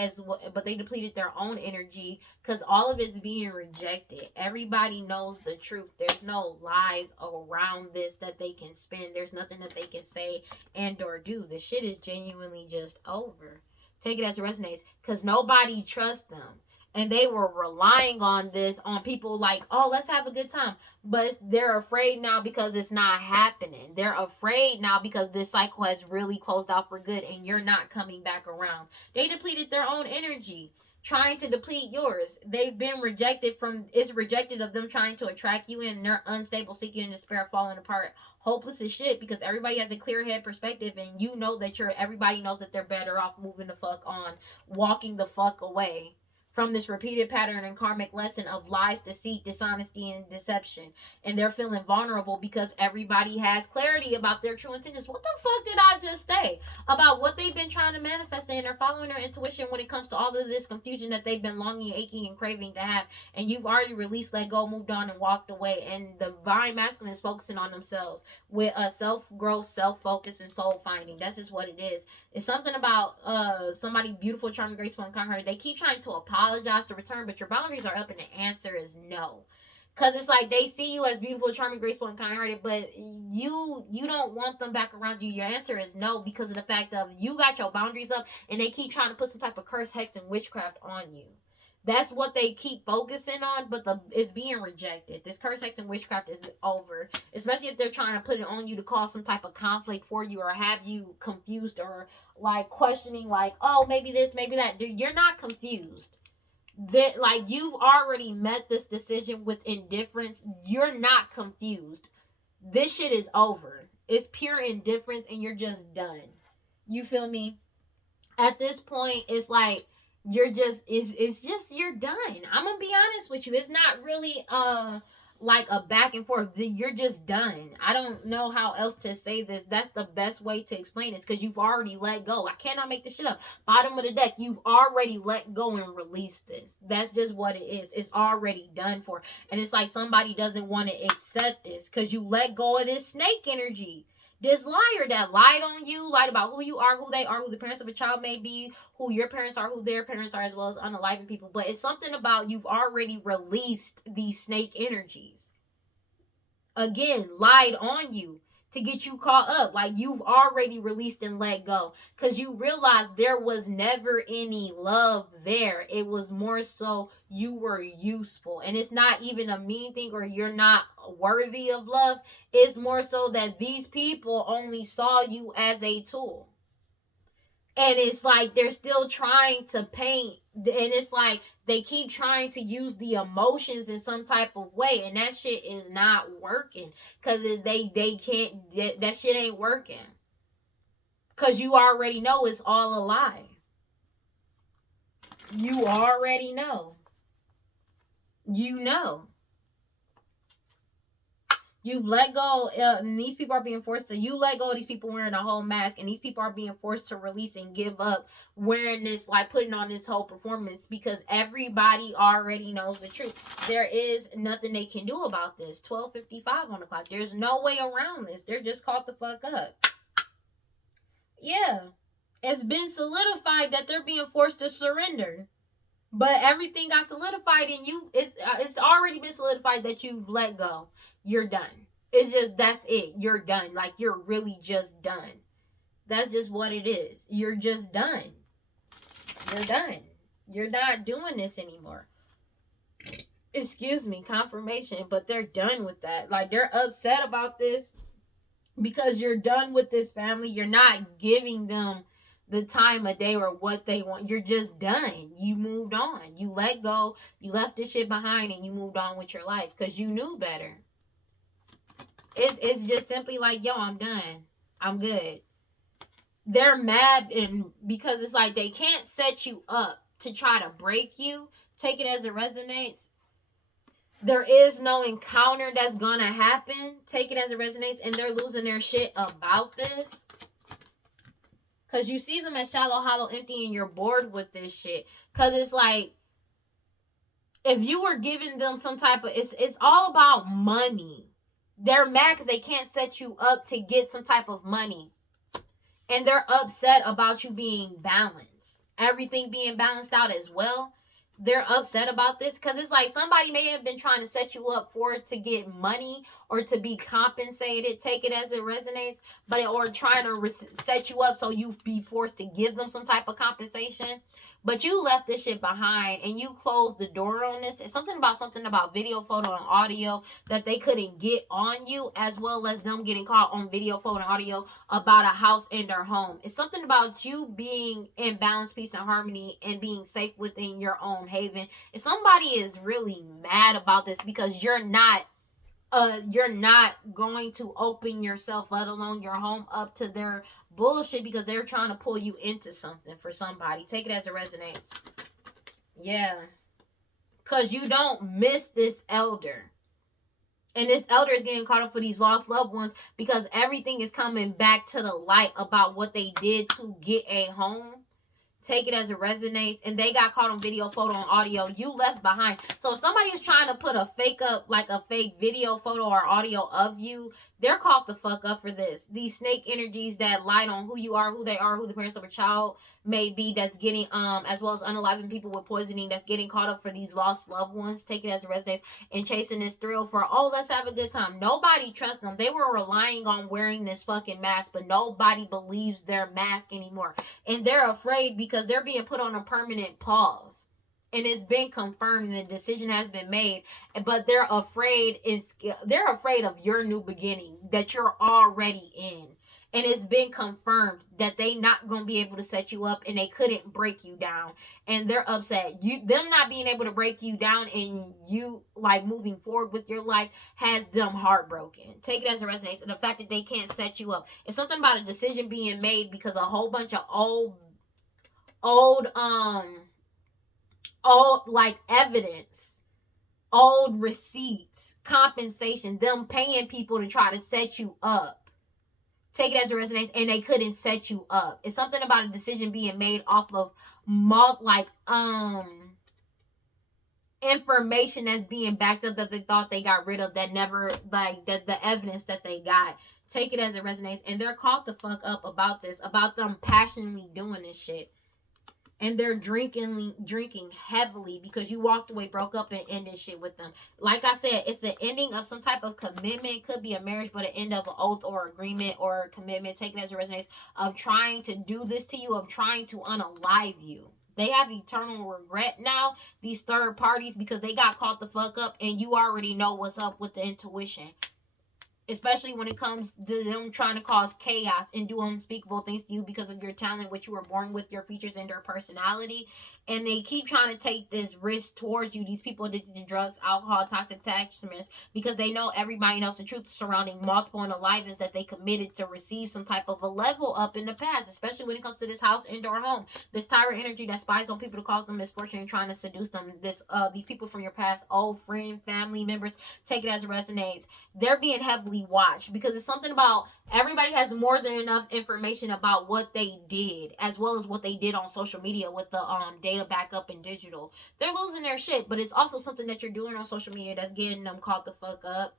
but they depleted their own energy because all of it's being rejected. Everybody knows the truth. There's no lies around this that they can spin. There's nothing that they can say and or do. The shit is genuinely just over. Take it as it resonates because nobody trusts them. And they were relying on this, on people like, oh, let's have a good time. But they're afraid now because it's not happening. They're afraid now because this cycle has really closed out for good and you're not coming back around. They depleted their own energy, trying to deplete yours. They've been rejected it's rejected of them trying to attract you in. They're unstable, seeking in despair, falling apart, hopeless as shit because everybody has a clear head perspective and you know that everybody knows that they're better off moving the fuck on, walking the fuck away from this repeated pattern and karmic lesson of lies, deceit, dishonesty, and deception. And they're feeling vulnerable because everybody has clarity about their true intentions. What the fuck did I just say? About what they've been trying to manifest, and they're following their intuition when it comes to all of this confusion that they've been longing, aching, and craving to have. And you've already released, let go, moved on, and walked away. And the divine masculine is focusing on themselves with a self-growth, self-focus, and soul-finding. That's just what it is. It's something about somebody beautiful, charming, graceful, and kind-hearted. They keep trying to apologize to return, but your boundaries are up, and the answer is no. Because it's like they see you as beautiful, charming, graceful, and kind-hearted, but you don't want them back around you. Your answer is no because of the fact of you got your boundaries up, and they keep trying to put some type of curse, hex, and witchcraft on you. That's what they keep focusing on, but it's being rejected. This curse, hex, and witchcraft is over. Especially if they're trying to put it on you to cause some type of conflict for you or have you confused or like questioning like, oh, maybe this, maybe that. Dude, you're not confused. That like you've already met this decision with indifference. You're not confused. This shit is over. It's pure indifference and you're just done. You feel me? At this point, it's like you're just it's just you're done. I'm gonna be honest with you. It's not really like a back and forth. You're just done. I don't know how else to say this. That's the best way to explain this because you've already let go. I cannot make this shit up. Bottom of the deck, you've already let go and released this. That's just what it is. It's already done for. And it's like somebody doesn't want to accept this because you let go of this snake energy. This liar that lied on you, lied about who you are, who they are, who the parents of a child may be, who your parents are, who their parents are, as well as unaliving people. But it's something about you've already released these snake energies. Again, lied on you to get you caught up. Like you've already released and let go. Because you realize there was never any love there. It was more so you were useful. And it's not even a mean thing or you're not worthy of love. It's more so that these people only saw you as a tool. And it's like they're still trying to paint. And it's like they keep trying to use the emotions in some type of way. And that shit is not working. Because they can't. That shit ain't working. Because you already know it's all a lie. You already know. You know. You've let go, and these people are being forced to. You let go of these people wearing a whole mask, and these people are being forced to release and give up wearing this, like putting on this whole performance, because everybody already knows the truth. There is nothing they can do about this. 12:55 on the clock. There's no way around this. They're just caught the fuck up. Yeah, it's been solidified that they're being forced to surrender. But everything got solidified, and it's already been solidified that you've let go. You're done. It's just, that's it. You're done. Like, you're really just done. That's just what it is. You're just done. You're done. You're not doing this anymore. Excuse me, confirmation, but they're done with that. Like, they're upset about this because you're done with this family. You're not giving them the time of day or what they want. You're just done. You moved on. You let go. You left this shit behind, and you moved on with your life because you knew better. It's just simply like, yo, I'm done. I'm good. They're mad, and because it's like they can't set you up to try to break you. Take it as it resonates. There is no encounter that's gonna happen. Take it as it resonates, and they're losing their shit about this. Because you see them as shallow, hollow, empty, and you're bored with this shit. Because it's like, if you were giving them some type of, it's all about money. They're mad because they can't set you up to get some type of money. And they're upset about you being balanced. Everything being balanced out as well. They're upset about this because it's like somebody may have been trying to set you up for to get money or to be compensated. Take it as it resonates, or trying to set you up so you be forced to give them some type of compensation. But you left this shit behind and you closed the door on this. It's something about video, photo, and audio that they couldn't get on you, as well as them getting caught on video, photo, and audio about a house and their home. It's something about you being in balance, peace, and harmony, and being safe within your own haven. If somebody is really mad about this because you're not going to open yourself, let alone your home, up to their bullshit, because they're trying to pull you into something for somebody. Take it as it resonates. Yeah. Because you don't miss this elder. And this elder is getting caught up for these lost loved ones because everything is coming back to the light about what they did to get a home. Take it as it resonates. And they got caught on video, photo, and audio. You left behind. So if somebody is trying to put a fake up, like a fake video, photo, or audio of you, they're caught the fuck up for this. These snake energies that light on who you are, who they are, who the parents of a child may be, that's getting, as well as unaliving people with poisoning, that's getting caught up for these lost loved ones. Take it as it resonates. And chasing this thrill for, oh, let's have a good time. Nobody trusts them. They were relying on wearing this fucking mask, but nobody believes their mask anymore. And they're afraid because they're being put on a permanent pause. And it's been confirmed and a decision has been made, but they're afraid of your new beginning that you're already in. And it's been confirmed that they not going to be able to set you up, and they couldn't break you down. And they're upset. Them not being able to break you down and you like moving forward with your life has them heartbroken. Take it as it resonates. And the fact that they can't set you up. It's something about a decision being made because a whole bunch of old like evidence, old receipts, compensation, them paying people to try to set you up. Take it as it resonates, and they couldn't set you up. It's something about a decision being made off of information that's being backed up that they thought they got rid of, that never, like, that the evidence that they got. Take it as it resonates, and they're caught the fuck up about this, about them passionately doing this shit. And they're drinking heavily because you walked away, broke up, and ended shit with them. Like I said, it's the ending of some type of commitment. Could be a marriage, but an end of an oath or agreement or commitment. Take it as it resonates, of trying to do this to you, of trying to unalive you. They have eternal regret now, these third parties, because they got caught the fuck up, and you already know what's up with the intuition. especially when it comes to them trying to cause chaos and do unspeakable things to you because of your talent, which you were born with, your features and your personality. And they keep trying to take this risk towards you, these people addicted to drugs, alcohol, toxic attachments, because they know everybody knows the truth surrounding multiple unalivings that they committed to receive some type of a level up in the past, especially when it comes to this house, indoor home. This tyrant energy that spies on people to cause them misfortune and trying to seduce them. These people from your past, old friend, family members, take it as it resonates. They're being heavily watched because it's something about everybody has more than enough information about what they did, as well as what they did on social media with the data backup and digital. They're losing their shit, but it's also something that you're doing on social media that's getting them caught the fuck up.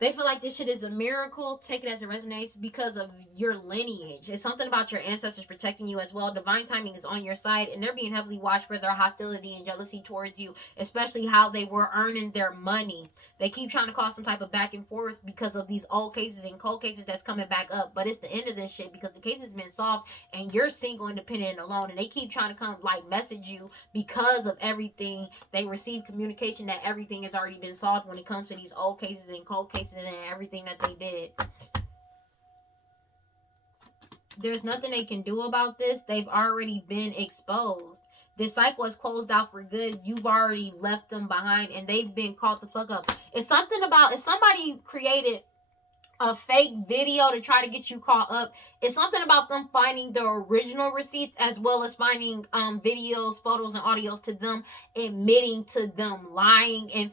They feel like this shit is a miracle. Take it as it resonates because of your lineage. It's something about your ancestors protecting you as well. Divine timing is on your side, and they're being heavily watched for their hostility and jealousy towards you, especially how they were earning their money. They keep trying to cause some type of back and forth because of these old cases and cold cases that's coming back up. But it's the end of this shit because the case has been solved, and you're single, independent, and alone. And they keep trying to come like message you because of everything. They receive communication that everything has already been solved when it comes to these old cases and cold cases and everything that they did. There's nothing they can do about this. They've already been exposed. This cycle is closed out for good. You've already left them behind and they've been caught the fuck up. It's something about if somebody created a fake video to try to get you caught up, it's something about them finding the original receipts as well as finding videos, photos, and audios to them admitting to them lying and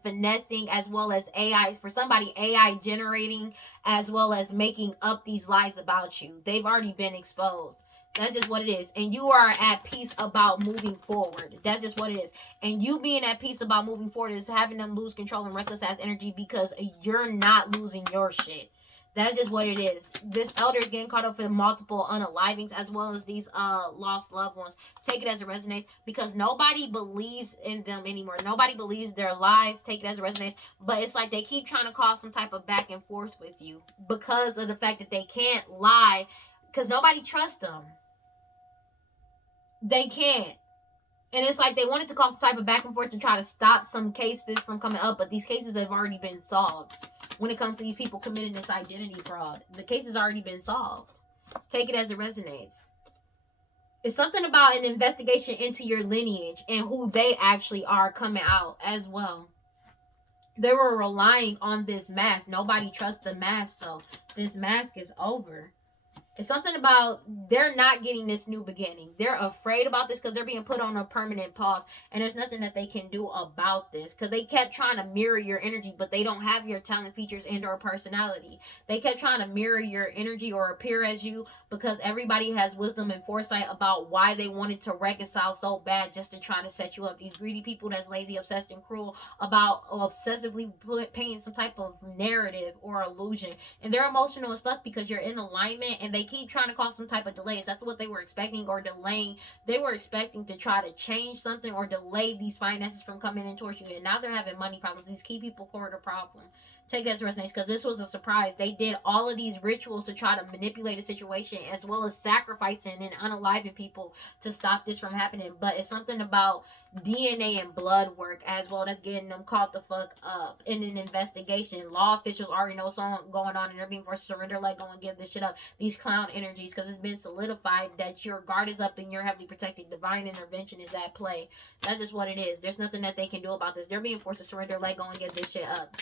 finessing, as well as AI, for somebody AI generating, as well as making up these lies about you. They've already been exposed. That's just what it is. And you are at peace about moving forward. That's just what it is. And you being at peace about moving forward is having them lose control and reckless ass energy because you're not losing your shit. That's just what it is. This elder is getting caught up in multiple unalivings as well as these lost loved ones. Take it as it resonates because nobody believes in them anymore. Nobody believes their lies. Take it as it resonates. But it's like they keep trying to cause some type of back and forth with you because of the fact that they can't lie because nobody trusts them. They can't. And it's like they wanted to cause some type of back and forth to try to stop some cases from coming up, but these cases have already been solved. When it comes to these people committing this identity fraud, the case has already been solved. Take it as it resonates. It's something about an investigation into your lineage and who they actually are coming out as well. They were relying on this mask. Nobody trusts the mask though. This mask is over. It's something about they're not getting this new beginning. They're afraid about this because they're being put on a permanent pause. And there's nothing that they can do about this. Because they kept trying to mirror your energy, but they don't have your talent, features, and or personality. They kept trying to mirror your energy or appear as you because everybody has wisdom and foresight about why they wanted to reconcile so bad just to try to set you up. These greedy people that's lazy, obsessed, and cruel about obsessively painting some type of narrative or illusion. And they're emotional as fuck because you're in alignment and they keep trying to cause some type of delays. That's what they were expecting or delaying. They were expecting to try to change something or delay these finances from coming in towards you. And now they're having money problems. These key people core the problem. Take that as resonates because this was a surprise. They did all of these rituals to try to manipulate a situation as well as sacrificing and unaliving people to stop this from happening. But it's something about DNA and blood work as well that's getting them caught the fuck up in an investigation. Law officials already know something going on and they're being forced to surrender, let go, and give this shit up. These clown energies because it's been solidified that your guard is up and you're heavily protected. Divine intervention is at play. That's just what it is. There's nothing that they can do about this. They're being forced to surrender, let go, and give this shit up.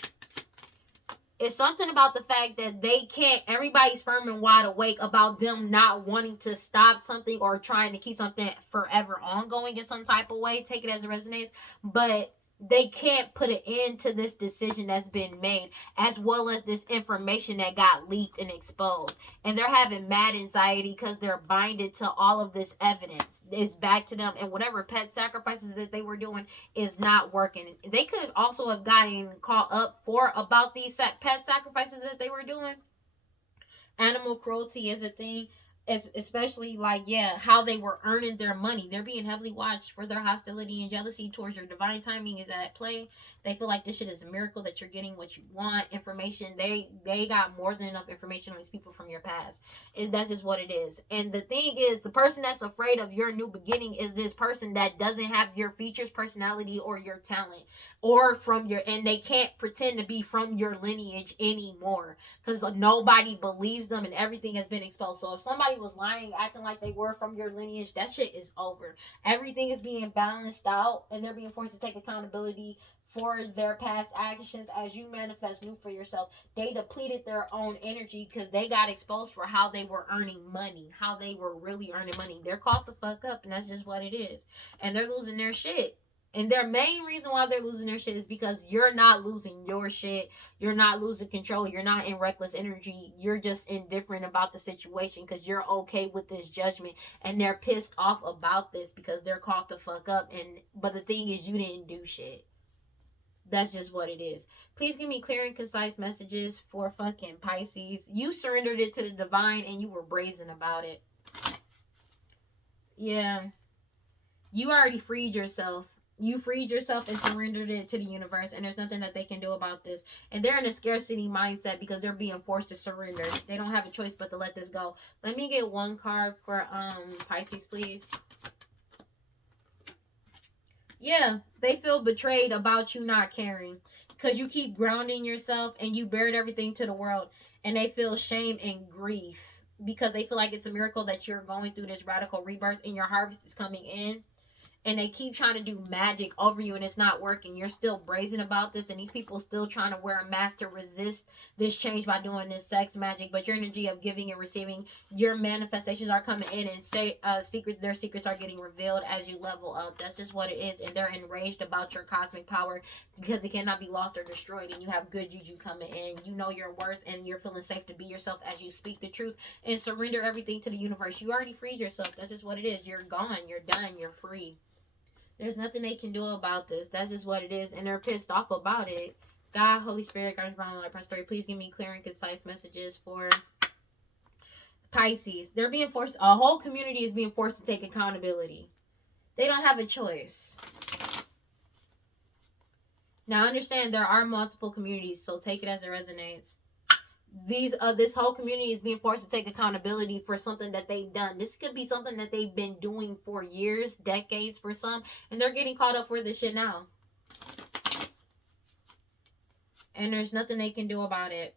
It's something about the fact that they can't, everybody's firm and wide awake about them not wanting to stop something or trying to keep something forever ongoing in some type of way. Take it as it resonates. But they can't put an end to this decision that's been made, as well as this information that got leaked and exposed. And they're having mad anxiety because they're binded to all of this evidence. It's back to them, and whatever pet sacrifices that they were doing is not working. They could also have gotten caught up for about these pet sacrifices that they were doing. Animal cruelty is a thing. especially like, yeah, how they were earning their money. They're being heavily watched for their hostility and jealousy towards your divine timing is at play. They feel like this shit is a miracle that you're getting what you want. Information, they got more than enough information on these people from your past. Is That's just what it is. And the thing is, the person that's afraid of your new beginning is this person that doesn't have your features, personality, or your talent, or from your, and they can't pretend to be from your lineage anymore because nobody believes them and everything has been exposed. So if somebody was lying, acting like they were from your lineage, that shit is over. Everything is being balanced out and they're being forced to take accountability for their past actions as you manifest new for yourself. They depleted their own energy because they got exposed for how they were earning money, how they were really earning money. They're caught the fuck up, and that's just what it is. And they're losing their shit. And their main reason why they're losing their shit is because you're not losing your shit. You're not losing control. You're not in reckless energy. You're just indifferent about the situation because you're okay with this judgment. And they're pissed off about this because they're caught the fuck up. But the thing is, you didn't do shit. That's just what it is. Please give me clear and concise messages for fucking Pisces. You surrendered it to the divine and you were brazen about it. Yeah. You already freed yourself. You freed yourself and surrendered it to the universe, and there's nothing that they can do about this. And they're in a scarcity mindset because they're being forced to surrender. They don't have a choice but to let this go. Let me get one card for Pisces, please. Yeah, they feel betrayed about you not caring because you keep grounding yourself and you bared everything to the world, and they feel shame and grief because they feel like it's a miracle that you're going through this radical rebirth and your harvest is coming in. And they keep trying to do magic over you and it's not working. You're still brazen about this, and these people still trying to wear a mask to resist this change by doing this sex magic. But your energy of giving and receiving, your manifestations are coming in, and their secrets are getting revealed as you level up. That's just what it is. And they're enraged about your cosmic power because it cannot be lost or destroyed, and you have good juju coming in. You know your worth and you're feeling safe to be yourself as you speak the truth and surrender everything to the universe. You already freed yourself. That's just what it is. You're gone. You're done. You're free. There's nothing they can do about this. That's just what it is. And they're pissed off about it. God, Holy Spirit, God, Divine Light, Prosperity, please give me clear and concise messages for Pisces. They're being forced, a whole community is being forced to take accountability. They don't have a choice. Now, understand there are multiple communities, so take it as it resonates. This whole community is being forced to take accountability for something that they've done. This could be something that they've been doing for years, decades for some, and they're getting caught up for this shit now. And there's nothing they can do about it.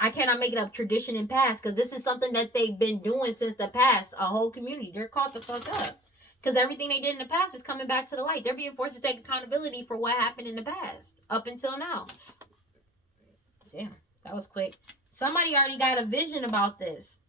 I cannot make it up tradition and past because this is something that they've been doing since the past. A whole community. They're caught the fuck up. Because everything they did in the past is coming back to the light. They're being forced to take accountability for what happened in the past up until now. Damn, that was quick. Somebody already got a vision about this.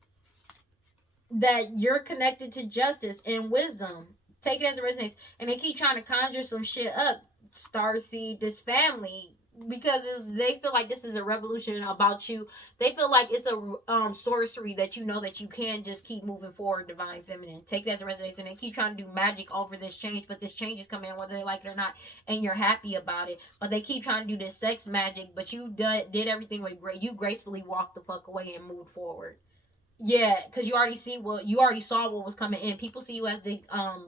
That you're connected to justice and wisdom. Take it as it resonates. And they keep trying to conjure some shit up. Starseed, this family. Because they feel like this is a revolution about you. They feel like it's a sorcery that you know that you can just keep moving forward, divine feminine. Take that as it resonates. And they keep trying to do magic over this change. But this change is coming in whether they like it or not. And you're happy about it. But they keep trying to do this sex magic. But you did everything with grace. You gracefully walked the fuck away and moved forward. Yeah, because you already saw what was coming in. People see you as the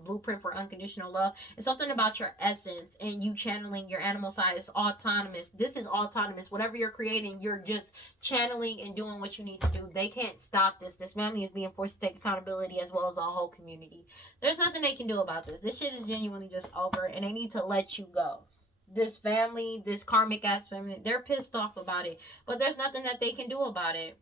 blueprint for unconditional love. It's something about your essence and you channeling your animal side. It's autonomous. This is autonomous. Whatever you're creating, you're just channeling and doing what you need to do. They can't stop this. This family is being forced to take accountability as well as a whole community. There's nothing they can do about this. This shit is genuinely just over, and they need to let you go. This family, this karmic ass family, they're pissed off about it, but there's nothing that they can do about it.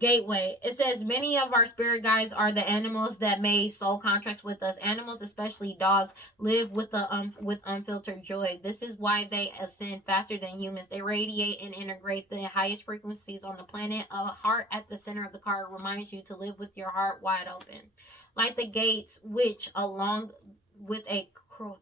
Gateway. It says many of our spirit guides are the animals that made soul contracts with us. Animals, especially dogs, live with with unfiltered joy. This is why they ascend faster than humans. They radiate and integrate the highest frequencies on the planet. A heart at the center of the card reminds you to live with your heart wide open, like the gates, which along with a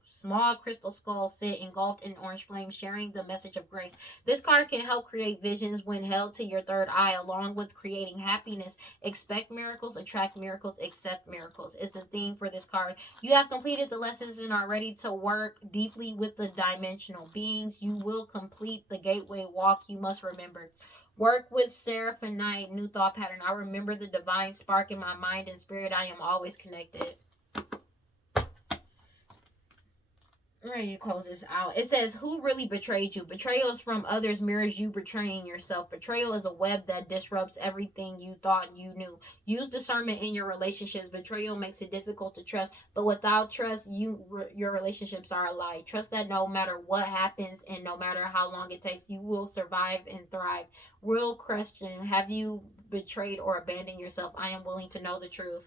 small crystal skull sit engulfed in orange flame, sharing the message of grace. This card can help create visions when held to your third eye, along with creating happiness. Expect miracles, attract miracles, accept miracles is the theme for this card. You have completed the lessons and are ready to work deeply with the dimensional beings. You will complete the gateway walk. You must remember, Work with Seraphonite, new thought pattern. I remember the divine spark in my mind and spirit. I am always connected. I'm ready to close this out. It says, who really betrayed you? Betrayals from others mirrors you betraying yourself. Betrayal is a web that disrupts everything you thought you knew. Use discernment in your relationships. Betrayal makes it difficult to trust, but without trust, your relationships are a lie. Trust that no matter what happens and no matter how long it takes, you will survive and thrive. Real question, have you betrayed or abandoned yourself? I am willing to know the truth.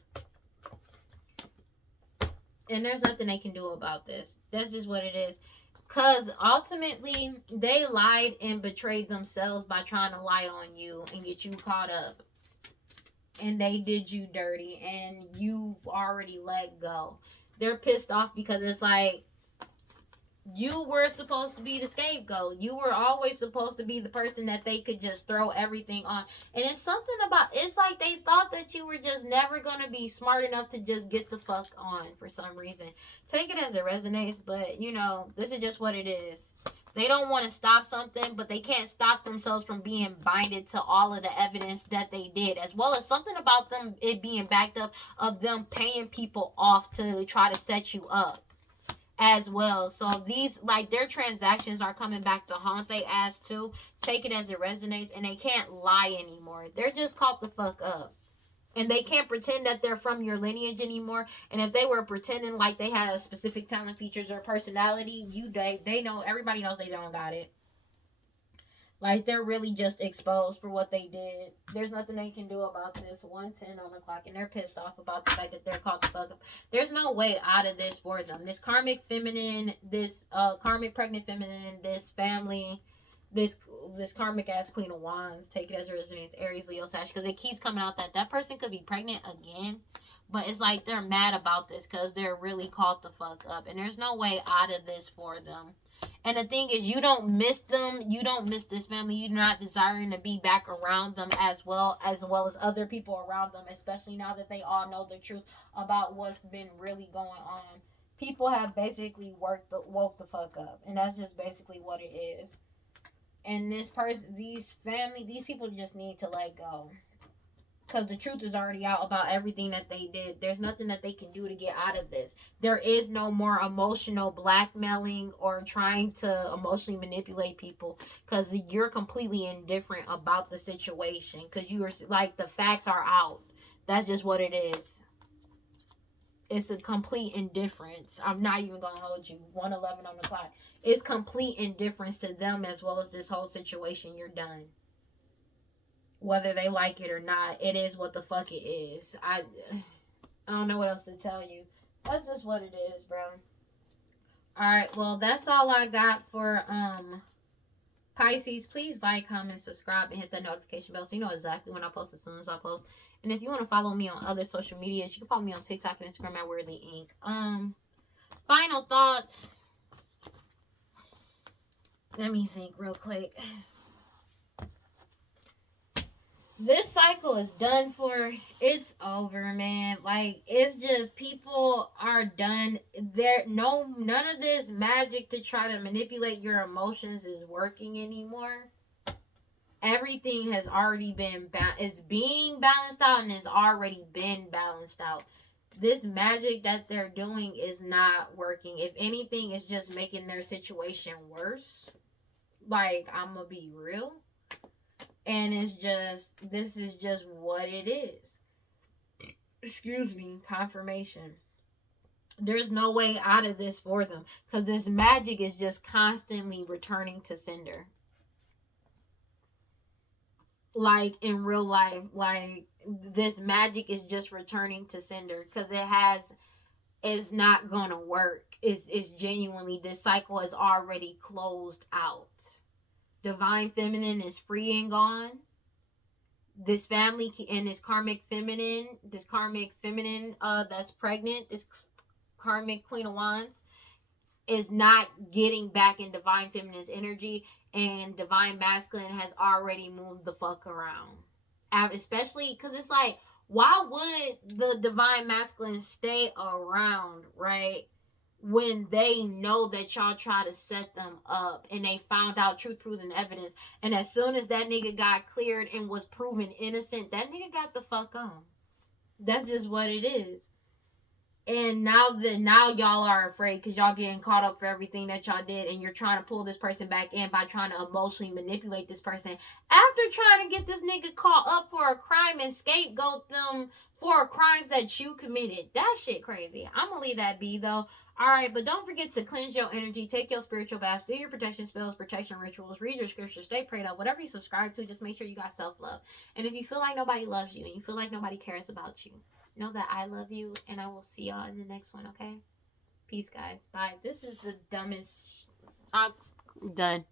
And there's nothing they can do about this. That's just what it is. Because ultimately, they lied and betrayed themselves by trying to lie on you and get you caught up. And they did you dirty and you already let go. They're pissed off because it's like, you were supposed to be the scapegoat. You were always supposed to be the person that they could just throw everything on. And it's something about, it's like they thought that you were just never going to be smart enough to just get the fuck on for some reason. Take it as it resonates, but you know, this is just what it is. They don't want to stop something, but they can't stop themselves from being binded to all of the evidence that they did, as well as something about them, it being backed up of them paying people off to try to set you up as well. So these, like, their transactions are coming back to haunt they ass too. Take it as it resonates, and they can't lie anymore. They're just caught the fuck up. And they can't pretend that they're from your lineage anymore. And if they were pretending like they had a specific talent, features, or personality, they know, everybody knows they don't got it. Like, they're really just exposed for what they did. There's nothing they can do about this. 1:10 on the clock, and they're pissed off about the fact that they're caught the fuck up. There's no way out of this for them. This karmic feminine, this karmic pregnant feminine, this family, this karmic ass Queen of Wands. Take it as it resonates. Aries, Leo, Sag, because it keeps coming out that person could be pregnant again. But it's like they're mad about this because they're really caught the fuck up, and there's no way out of this for them. And the thing is, you don't miss them. You don't miss this family. You're not desiring to be back around them as well as other people around them, especially now that they all know the truth about what's been really going on. People have basically woke the fuck up, and that's just basically what it is. And this person, these people just need to let go. Because the truth is already out about everything that they did. There's nothing that they can do to get out of this. There is no more emotional blackmailing or trying to emotionally manipulate people. Because you're completely indifferent about the situation. Because you are, like, the facts are out. That's just what it is. It's a complete indifference. I'm not even going to hold you. 1:11 on the clock. It's complete indifference to them as well as this whole situation. You're done. Whether they like it or not, it is what the fuck it is. I don't know what else to tell you. That's just what it is, bro. Alright, well, that's all I got for Pisces. Please like, comment, subscribe, and hit that notification bell so you know exactly when I post as soon as I post. And if you want to follow me on other social medias, you can follow me on TikTok and Instagram at WeirdLee Inc. Final thoughts. Let me think real quick. This cycle is done for. It's over, man. Like, it's just, people are done. None of this magic to try to manipulate your emotions is working anymore. Everything has already been is being balanced out, and has already been balanced out. This magic that they're doing is not working. If anything, it's just making their situation worse. Like, I'm gonna be real. And it's just, this is just what it is. Excuse me, confirmation. There's no way out of this for them. Because this magic is just constantly returning to sender. Like, in real life, like, this magic is just returning to sender. Because it's not going to work. It's genuinely, this cycle has already closed out. Divine feminine is free and gone. This family and this karmic feminine that's pregnant, this karmic Queen of Wands, is not getting back in divine feminine's energy, and divine masculine has already moved the fuck around. Especially because it's like, why would the divine masculine stay around, right? when they know that y'all try to set them up and they found out truth, proof, and evidence. And as soon as that nigga got cleared and was proven innocent, that nigga got the fuck on. That's just what it is. And now y'all are afraid because y'all getting caught up for everything that y'all did, and you're trying to pull this person back in by trying to emotionally manipulate this person after trying to get this nigga caught up for a crime and scapegoat them for crimes that you committed. That shit crazy. I'm gonna leave that be though. Alright, but don't forget to cleanse your energy, take your spiritual baths, do your protection spells, protection rituals, read your scriptures, stay prayed up, whatever you subscribe to, just make sure you got self-love. And if you feel like nobody loves you and you feel like nobody cares about you, know that I love you, and I will see y'all in the next one, okay? Peace, guys. Bye. This is the dumbest... I'm done.